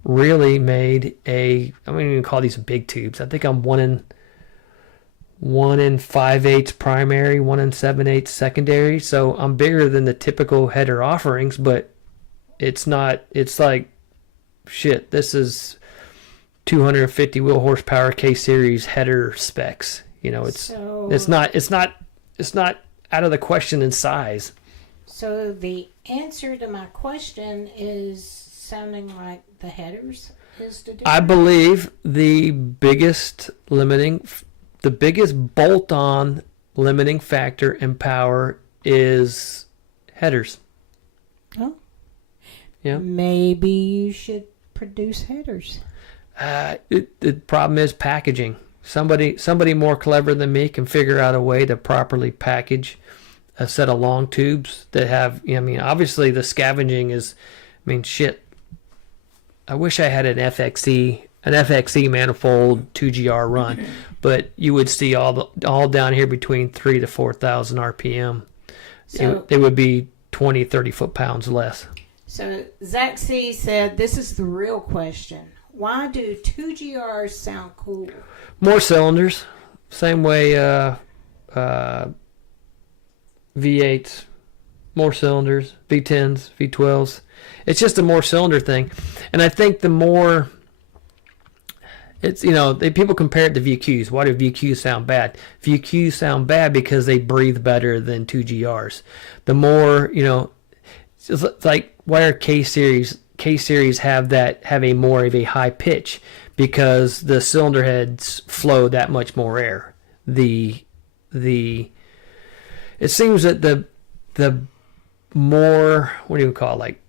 really made I don't even call these big tubes. I think I'm 1 in 5/8 primary, 1 in 7/8 secondary. So I'm bigger than the typical header offerings, but it's not. It's like, shit, this is 250 wheel horsepower K series header specs. It's not out of the question in size. So the answer to my question is sounding like the headers is the difference. I believe the biggest bolt-on limiting factor in power is headers. Oh. Yeah. Maybe you should produce headers. The problem is packaging. Somebody more clever than me can figure out a way to properly package a set of long tubes that have, obviously the scavenging is, shit. I wish I had an FXE manifold 2GR run, but you would see all down here between 3,000 to 4,000 RPM. So they would be 20, 30 foot-pounds less. So Zach C said, this is the real question. Why do 2GRs sound cool? More cylinders. Same way V8s, more cylinders, V10s, V12s. It's just a more cylinder thing. And I think the more, it's, people compare it to VQs. Why do VQs sound bad? VQs sound bad because they breathe better than 2GRs. The more, it's like, why are K-Series have a more of a high pitch? Because the cylinder heads flow that much more air. It seems that the more, what do you call it, like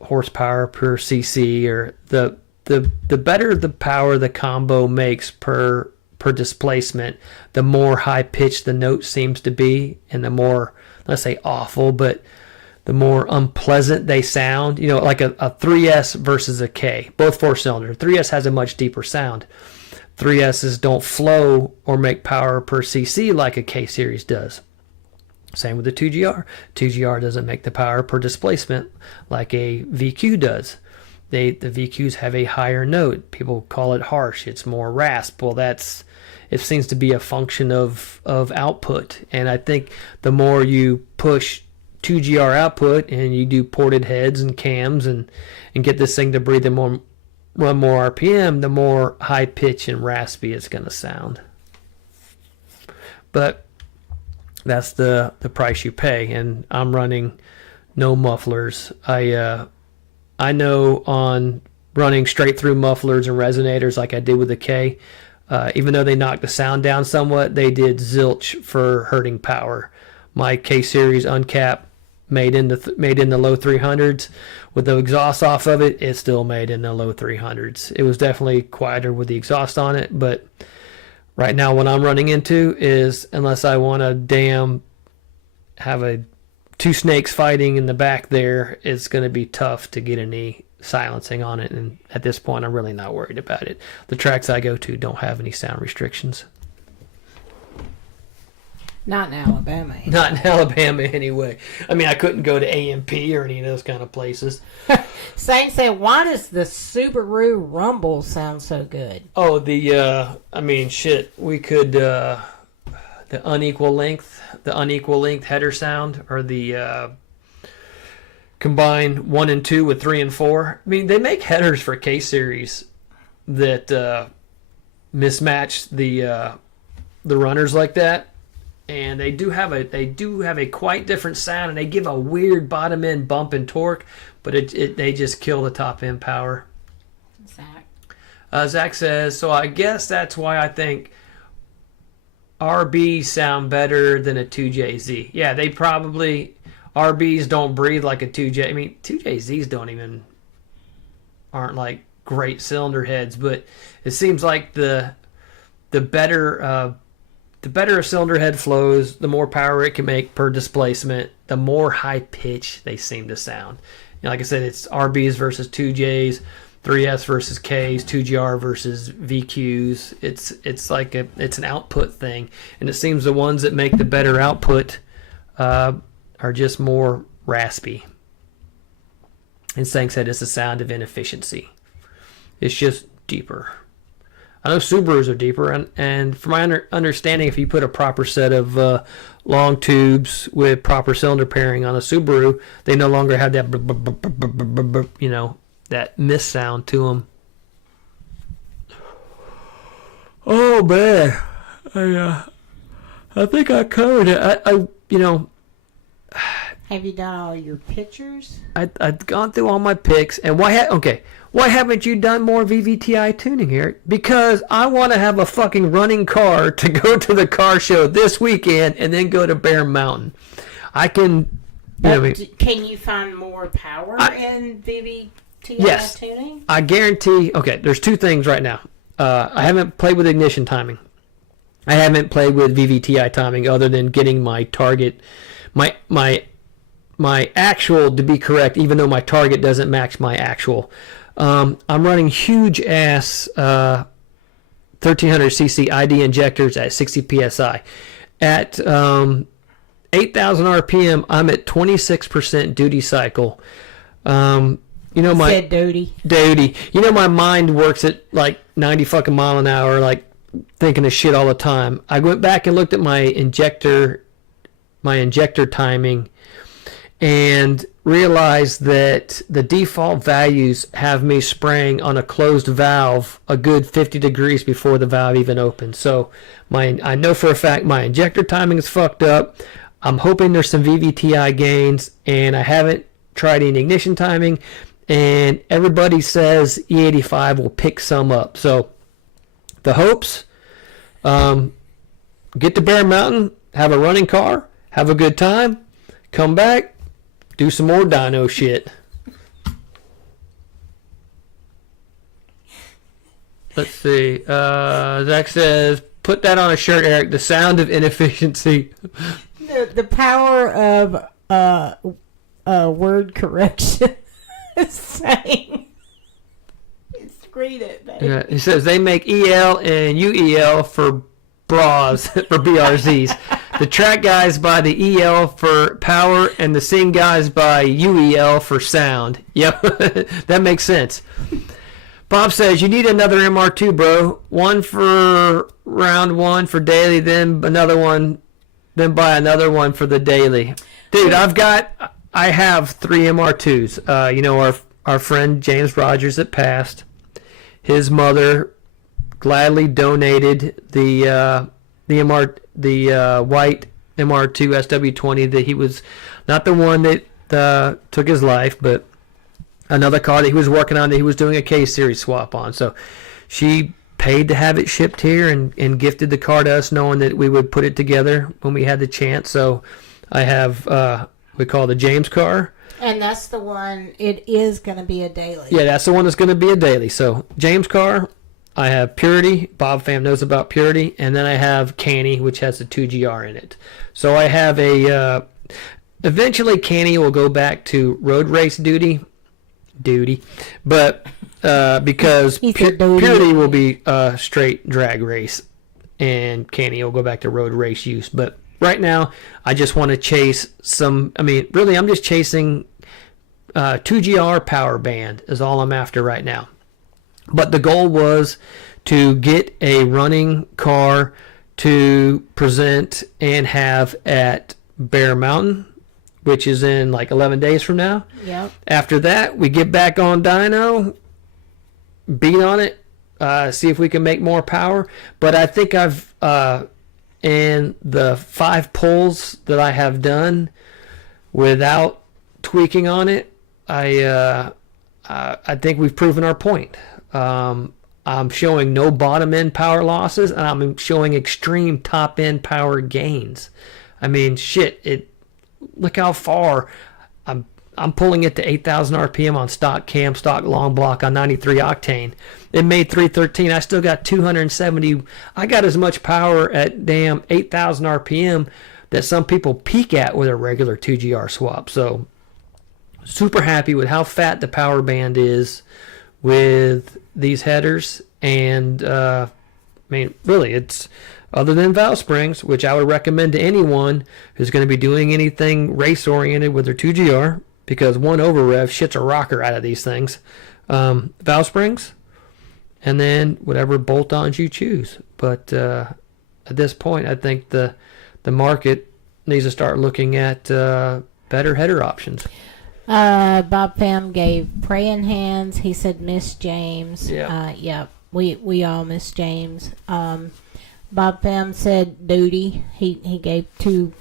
horsepower per cc, or the better the power the combo makes per displacement, the more high pitched the note seems to be, and the more, let's say awful, but the more unpleasant they sound. Like a 3S versus a K, both 4-cylinder. 3S has a much deeper sound. 3Ss don't flow or make power per cc like a K series does. Same with the 2GR. 2GR doesn't make the power per displacement like a VQ does. The VQs have a higher note. People call it harsh. It's more rasp. Well, it seems to be a function of output. And I think the more you push 2GR output and you do ported heads and cams and get this thing to breathe and run more RPM, the more high pitch and raspy it's going to sound. But that's the price you pay, and I'm running no mufflers. I know on running straight through mufflers and resonators like I did with the K, even though they knocked the sound down somewhat, they did zilch for hurting power. My K series uncapped made in the low 300s with the exhaust off of it. It still made in the low 300s. It was definitely quieter with the exhaust on it, but right now, what I'm running into is, unless I want to have two snakes fighting in the back there, it's going to be tough to get any silencing on it. And at this point, I'm really not worried about it. The tracks I go to don't have any sound restrictions. Not in Alabama. Not in Alabama, anyway. I mean, I couldn't go to AMP or any of those kind of places. Sane said, why does the Subaru Rumble sound so good? Oh, shit. We could, the unequal length header sound, or the combine 1 and 2 with 3 and 4. I mean, they make headers for K series that mismatch the runners like that, and they do have a quite different sound, and they give a weird bottom end bump and torque, but they just kill the top end power. Zach says, so I guess that's why I think RBs sound better than a 2JZ. Yeah, they probably, RBs don't breathe like a 2J. I mean, 2JZs aren't like great cylinder heads, but it seems like the better a cylinder head flows, the more power it can make per displacement, the more high pitch they seem to sound. You know, like I said, it's RBs versus 2Js, 3S versus Ks, 2GR versus VQs. It's like it's an output thing, and it seems the ones that make the better output are just more raspy. And Sang said it's the sound of inefficiency. It's just deeper. I know Subarus are deeper, and from my understanding, if you put a proper set of long tubes with proper cylinder pairing on a Subaru, they no longer have that, that miss sound to them. Oh man, I think I covered it. Have you done all your pictures? I've gone through all my picks, and why haven't you done more VVTi tuning here? Because I want to have a fucking running car to go to the car show this weekend and then go to Bear Mountain. I can. Can you find more power in VVTi tuning? I guarantee. Okay, there's two things right now. I haven't played with ignition timing. I haven't played with VVTi timing other than getting my target, my actual to be correct, even though my target doesn't match my actual. I'm running huge ass 1300cc ID injectors at 60 psi. At 8,000 RPM, I'm at 26% duty cycle. Said duty. My mind works at like 90 fucking mile an hour, like thinking of shit all the time. I went back and looked at my injector timing and realized that the default values have me spraying on a closed valve a good 50 degrees before the valve even opens. So I know for a fact my injector timing is fucked up. I'm hoping there's some VVTi gains, and I haven't tried any ignition timing, and everybody says E85 will pick some up. So the hopes, get to Bear Mountain, have a running car, have a good time, come back, do some more dyno shit. Let's see. Zach says, put that on a shirt, Eric. The sound of inefficiency. The power of word correction is saying. Read it, babe. Yeah, he says they make EL and UEL for bras for BRZs. The track guys buy the EL for power, and the sing guys buy UEL for sound. Yep, that makes sense. Bob says you need another MR2, bro. One for round one for daily, then another one, then buy another one for the daily. Dude, I have 3 MR2s. Our friend James Rogers that passed, his mother gladly donated the white MR2 SW20 that he was not the one that took his life, but another car that he was working on that he was doing a K series swap on. So she paid to have it shipped here and gifted the car to us, knowing that we would put it together when we had the chance. So I have we call the James car. And that's the one, it is going to be a daily. Yeah, that's the one that's going to be a daily. So James car, I have Purity. Bob Pham knows about Purity. And then I have Canny, which has a 2GR in it. So I have eventually Canny will go back to road race duty. But because Purity will be straight drag race, and Canny will go back to road race use. But right now, I just want to chase some. I mean, really, I'm just chasing 2GR power band is all I'm after right now. But the goal was to get a running car to present and have at Bear Mountain, which is in like 11 days from now. Yep. After that, we get back on dyno, beat on it, see if we can make more power. But I think I've, in the 5 pulls that I have done without tweaking on it, I think we've proven our point. I'm showing no bottom end power losses, and I'm showing extreme top end power gains. I mean, shit! Look how far I'm pulling it to 8,000 RPM on stock cam, stock long block on 93 octane. It made 313. I still got 270. I got as much power at damn 8,000 RPM that some people peak at with a regular 2GR swap. So super happy with how fat the power band is with these headers. And I mean, really, it's other than valve springs, which I would recommend to anyone who's going to be doing anything race oriented with their 2GR, because one over rev shits a rocker out of these things. Valve springs, and then whatever bolt-ons you choose. But at this point, I think the market needs to start looking at better header options. Bob Pham gave praying hands. He said miss James. Yeah. We all miss James. Bob Pham said duty. He gave 2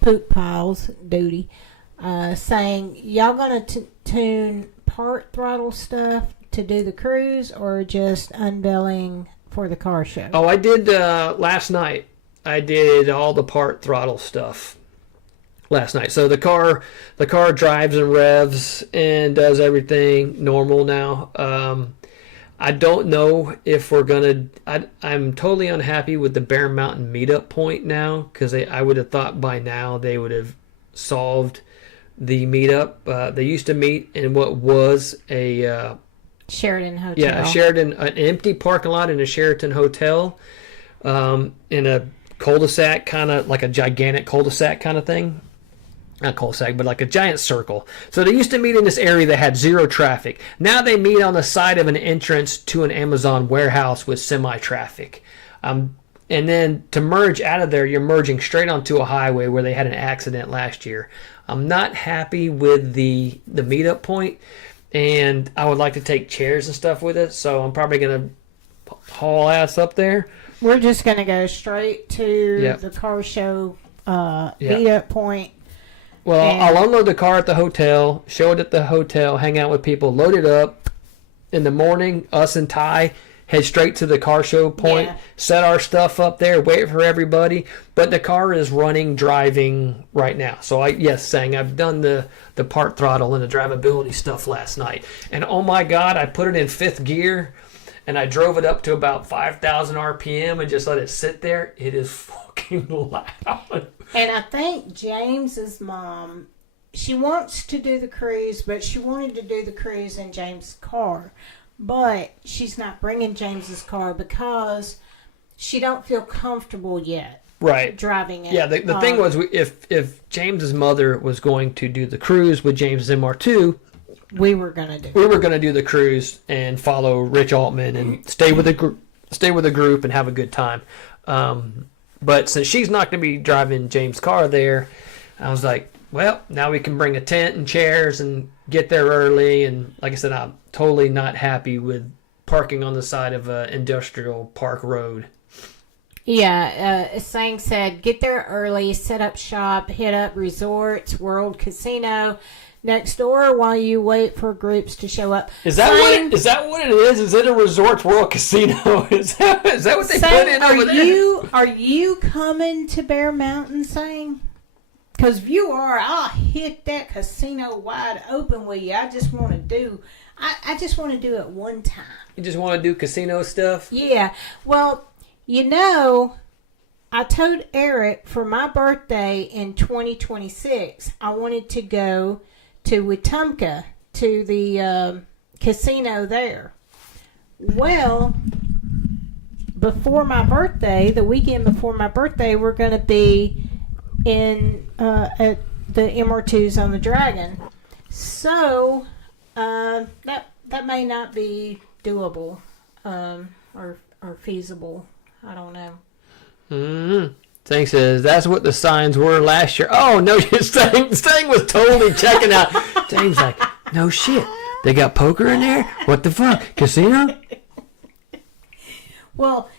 poop piles duty, saying y'all gonna tune part throttle stuff to do the cruise, or just unveiling for the car show? Oh, I did last night. I did all the part throttle stuff last night. So the car drives and revs and does everything normal now. I don't know if we're gonna. I'm totally unhappy with the Bear Mountain meetup point now, because I would have thought by now they would have solved the meetup. They used to meet in what was a Sheraton Hotel. Yeah, an empty parking lot in a Sheraton Hotel, in a cul-de-sac, kind of like a gigantic cul-de-sac kind of thing. Not cul-de-sac, but like a giant circle. So they used to meet in this area that had 0 traffic. Now they meet on the side of an entrance to an Amazon warehouse with semi-traffic. And then to merge out of there, you're merging straight onto a highway where they had an accident last year. I'm not happy with the meetup point, and I would like to take chairs and stuff with it, so I'm probably going to haul ass up there. We're just going to go straight to the car show meetup point. Well, I'll unload the car at the hotel, show it at the hotel, hang out with people, load it up. In the morning, us and Ty head straight to the car show point, set our stuff up there, wait for everybody. But the car is driving right now. So I've done the part throttle and the drivability stuff last night. And oh my God, I put it in 5th gear and I drove it up to about 5,000 RPM and just let it sit there. It is fucking loud. And I think James's mom, she wants to do the cruise, but she wanted to do the cruise in James' car. But she's not bringing James's car because she don't feel comfortable yet. Right. Driving it. Yeah, the thing was, if James's mother was going to do the cruise with James MR2, we were gonna do the cruise and follow Rich Altman and stay with the group and have a good time. But since she's not going to be driving James' car there, I was like, well, now we can bring a tent and chairs and get there early. And like I said, I'm totally not happy with parking on the side of an industrial park road. Yeah, Sang said, get there early, set up shop, hit up Resorts, World Casino next door while you wait for groups to show up. Is that what it is? Is it a Resorts World Casino? Is that what they put in over there? Are you coming to Bear Mountain, Sang? Because if you are, I'll hit that casino wide open with you. I just want to do it one time. You just want to do casino stuff? Yeah. Well, I told Eric for my birthday in 2026, I wanted to go to Wetumpka, to the casino there. Well, before my birthday, the weekend before my birthday, we're going to be in at the MR2s on the Dragon. So that may not be doable or feasible. I don't know. Mm-hmm. Thing says that's what the signs were last year. Oh no, Sting was totally checking out. Sting's like, no shit. They got poker in there? What the fuck? Casino? Well,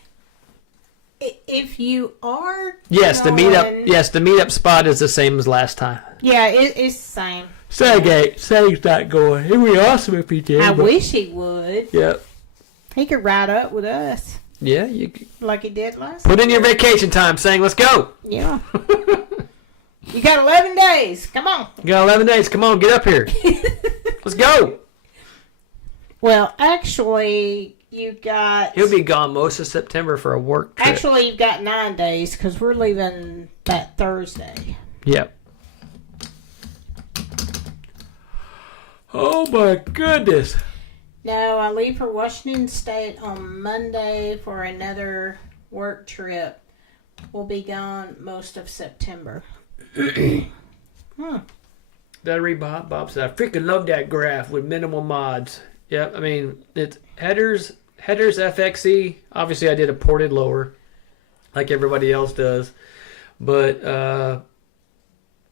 if you are Yes, the going- meetup. Yes, the meetup spot is the same as last time. Yeah, it's the same. Sting's not going. It'd be awesome if he did. I but- wish he would. Yep. He could ride up with us Yeah, you could like he did last. put in your vacation time, Sting. Let's go. Yeah. You got 11 days. Come on. You got 11 days. Come on, get up here. Let's go. Well, actually, you got. He'll be gone most of September for a work trip. Actually, you've got 9 days because we're leaving that Thursday. Yep. Oh my goodness. No, I leave for Washington State on Monday for another work trip. We'll be gone most of September. That read Bob said, I freaking love that graph with minimal mods. Yep, I mean, it's headers FXE. Obviously, I did a ported lower like everybody else does. But, I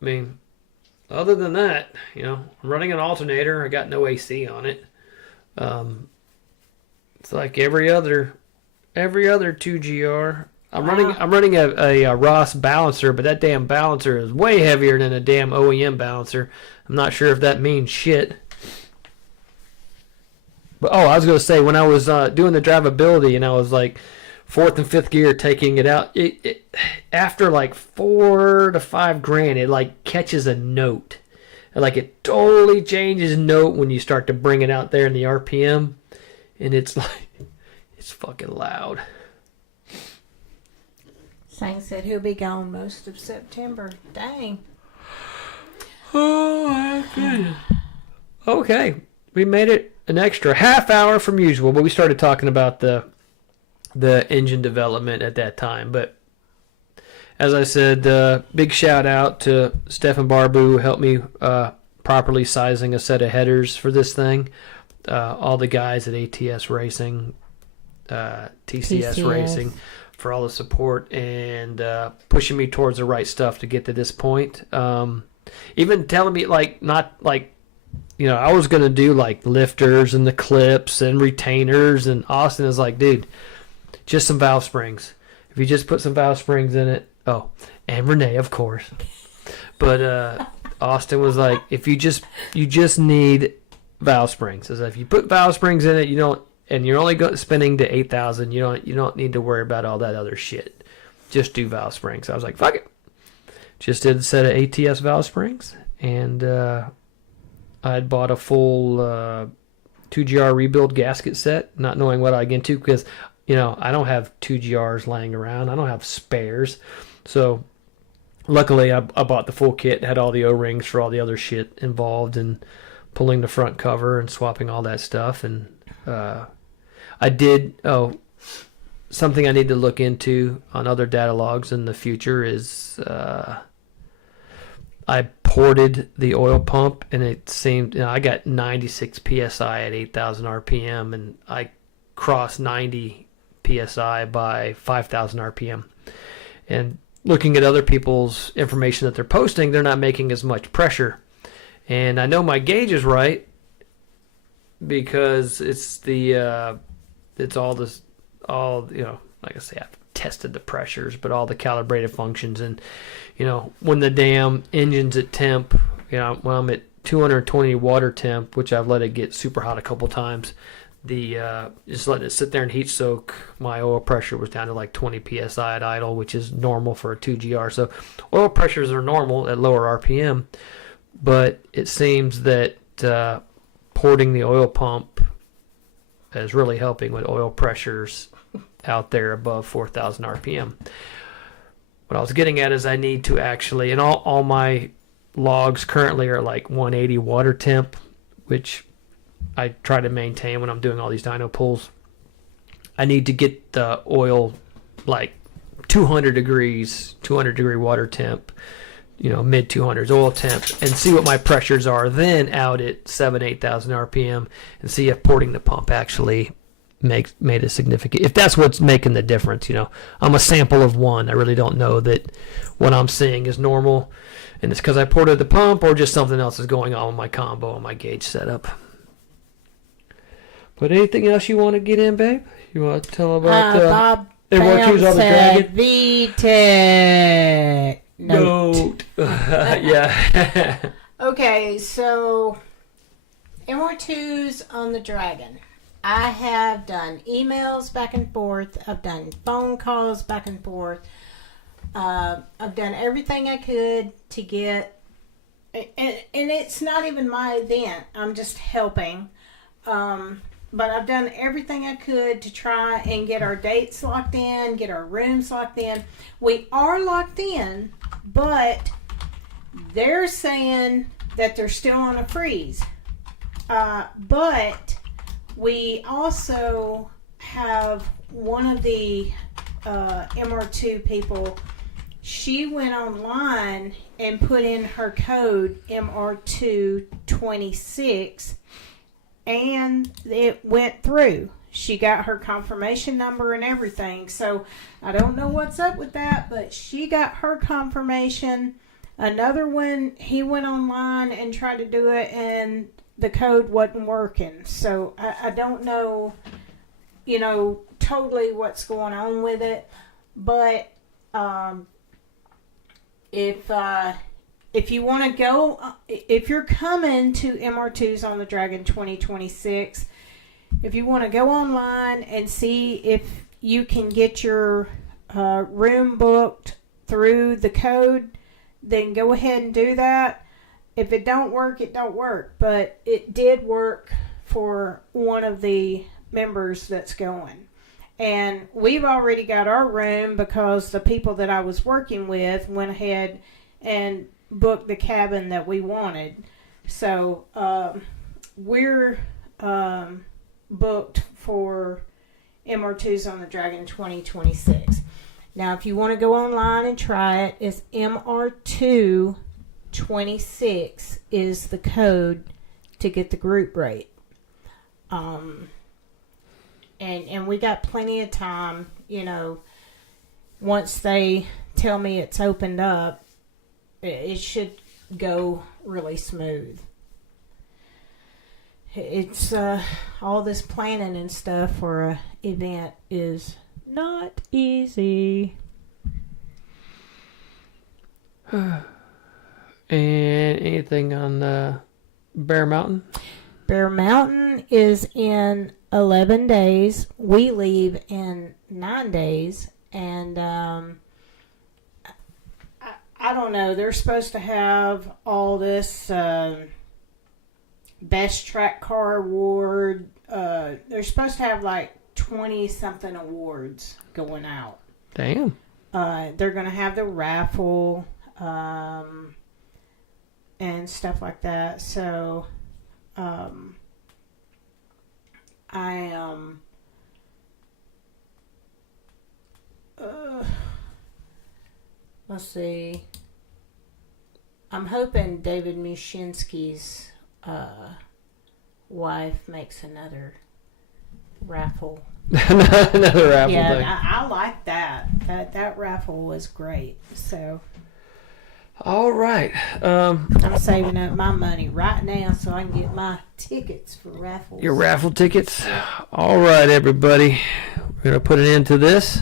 mean, other than that, you know, I'm running an alternator. I got no AC on it. It's like every other 2GR. I'm running a Ross balancer, but that damn balancer is way heavier than a damn OEM balancer. I'm not sure if that means shit. But I was gonna say when I was doing the drivability and I was like 4th and 5th gear taking it out, it after like $4,000 to $5,000, it like catches a note. Like it totally changes note when you start to bring it out there in the RPM, and it's like it's fucking loud. Sang said he'll be gone most of September. Dang. Oh my goodness. Okay, we made it an extra half hour from usual, but we started talking about the engine development at that time. But as I said, big shout out to Stefan Barbu who helped me properly sizing a set of headers for this thing. All the guys at ATS Racing, TCS Racing, for all the support and pushing me towards the right stuff to get to this point. Even telling me not I was going to do like lifters and the clips and retainers, and Austin is like, dude, just some valve springs. If you just put some valve springs in it. Oh, and Renee, of course. But Austin was like, if you just need valve springs. As if you put valve springs in it, you don't, and you're only spending to 8,000. You don't need to worry about all that other shit. Just do valve springs. I was like, fuck it. Just did a set of ATS valve springs, and I had bought a full 2GR rebuild gasket set, not knowing what I'd get into because I don't have 2GRs laying around. I don't have spares. So luckily I bought the full kit, had all the O-rings for all the other shit involved in pulling the front cover and swapping all that stuff. And I did, something I need to look into on other data logs in the future is I ported the oil pump, and it seemed, I got 96 PSI at 8,000 RPM, and I crossed 90 PSI by 5,000 RPM. And looking at other people's information that they're posting, they're not making as much pressure. And I know my gauge is right because it's it's all like I say, I've tested the pressures, but all the calibrated functions. And, when the damn engine's at temp, when I'm at 220 water temp, which I've let it get super hot a couple times, just letting it sit there and heat soak, my oil pressure was down to like 20 psi at idle, which is normal for a 2GR. So oil pressures are normal at lower RPM, but it seems that porting the oil pump is really helping with oil pressures out there above 4,000 RPM. What I was getting at is I need to actually, and all my logs currently are like 180 water temp, which I try to maintain when I'm doing all these dyno pulls. I need to get the oil like 200 degrees, 200 degree water temp, mid 200s oil temp, and see what my pressures are then out at 8,000 RPM and see if porting the pump actually made a significant, if that's what's making the difference. I'm a sample of one. I really don't know that what I'm seeing is normal and it's because I ported the pump or just something else is going on with my combo and my gauge setup. But anything else you want to get in, babe? You want to tell about Bob MR2s on the Dragon? VTEC note. Yeah. Okay, so MR2s on the Dragon. I have done emails back and forth. I've done phone calls back and forth. I've done everything I could to get, and it's not even my event. I'm just helping. But I've done everything I could to try and get our dates locked in, get our rooms locked in. We are locked in, but they're saying that they're still on a freeze. But we also have one of the MR2 people. She went online and put in her code MR226, and it went through. She got her confirmation number and everything. So I don't know what's up with that, but she got her confirmation. Another one, he went online and tried to do it, and the code wasn't working. So I don't know, totally what's going on with it. But if you want to go, if you're coming to MR2s on the Dragon 2026, if you want to go online and see if you can get your room booked through the code, then go ahead and do that. If it don't work, it don't work. But it did work for one of the members that's going. And we've already got our room because the people that I was working with went ahead and booked the cabin that we wanted. So we're booked for MR2s on the Dragon 2026. Now, if you want to go online and try it, it's MR226 is the code to get the group rate. And we got plenty of time, once they tell me it's opened up, it should go really smooth. It's all this planning and stuff for a event is not easy. And anything on Bear Mountain? Bear Mountain is in 11 days. We leave in 9 days. And I don't know. They're supposed to have all this best track car award. They're supposed to have like 20-something awards going out. Damn. They're going to have the raffle and stuff like that. So let's see. I'm hoping David Mushinsky's wife makes another raffle. Another raffle yeah, thing. I like that. That raffle was great. So. All right. I'm saving up my money right now so I can get my tickets for raffles. Your raffle tickets. All right, everybody. We're going to put an end to this.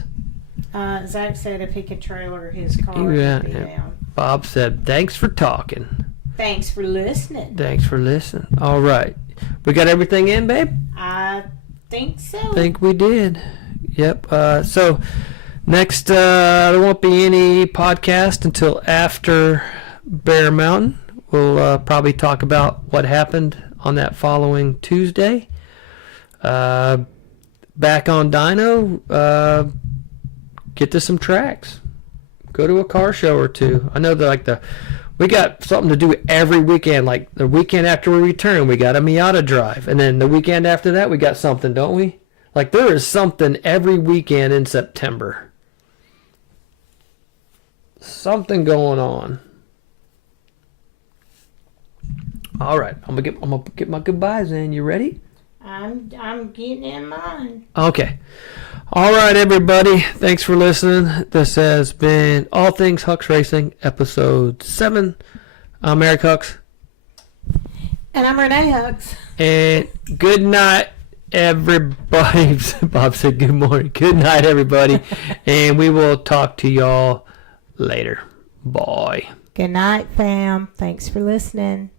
Zach said if he could trailer his car, Yeah, he'd be yeah. down. Bob said, thanks for talking. Thanks for listening. Thanks for listening. All right. We got everything in, babe? I think so. Think we did. Yep. So next, there won't be any podcast until after Bear Mountain. We'll probably talk about what happened on that following Tuesday. Back on dyno, get to some tracks. Go to a car show or two. I know that we got something to do every weekend. Like the weekend after we return, we got a Miata drive. And then the weekend after that, we got something, don't we? Like there is something every weekend in September. something going on. All right, I'm gonna get my goodbyes in. You ready? I'm getting in mine. Okay. All right, everybody. Thanks for listening. This has been All Things Hux Racing, episode 7. I'm Eric Hux. And I'm Renee Hux. And good night, everybody. Bob said good morning. Good night, everybody. And we will talk to y'all later. Bye. Good night, fam. Thanks for listening.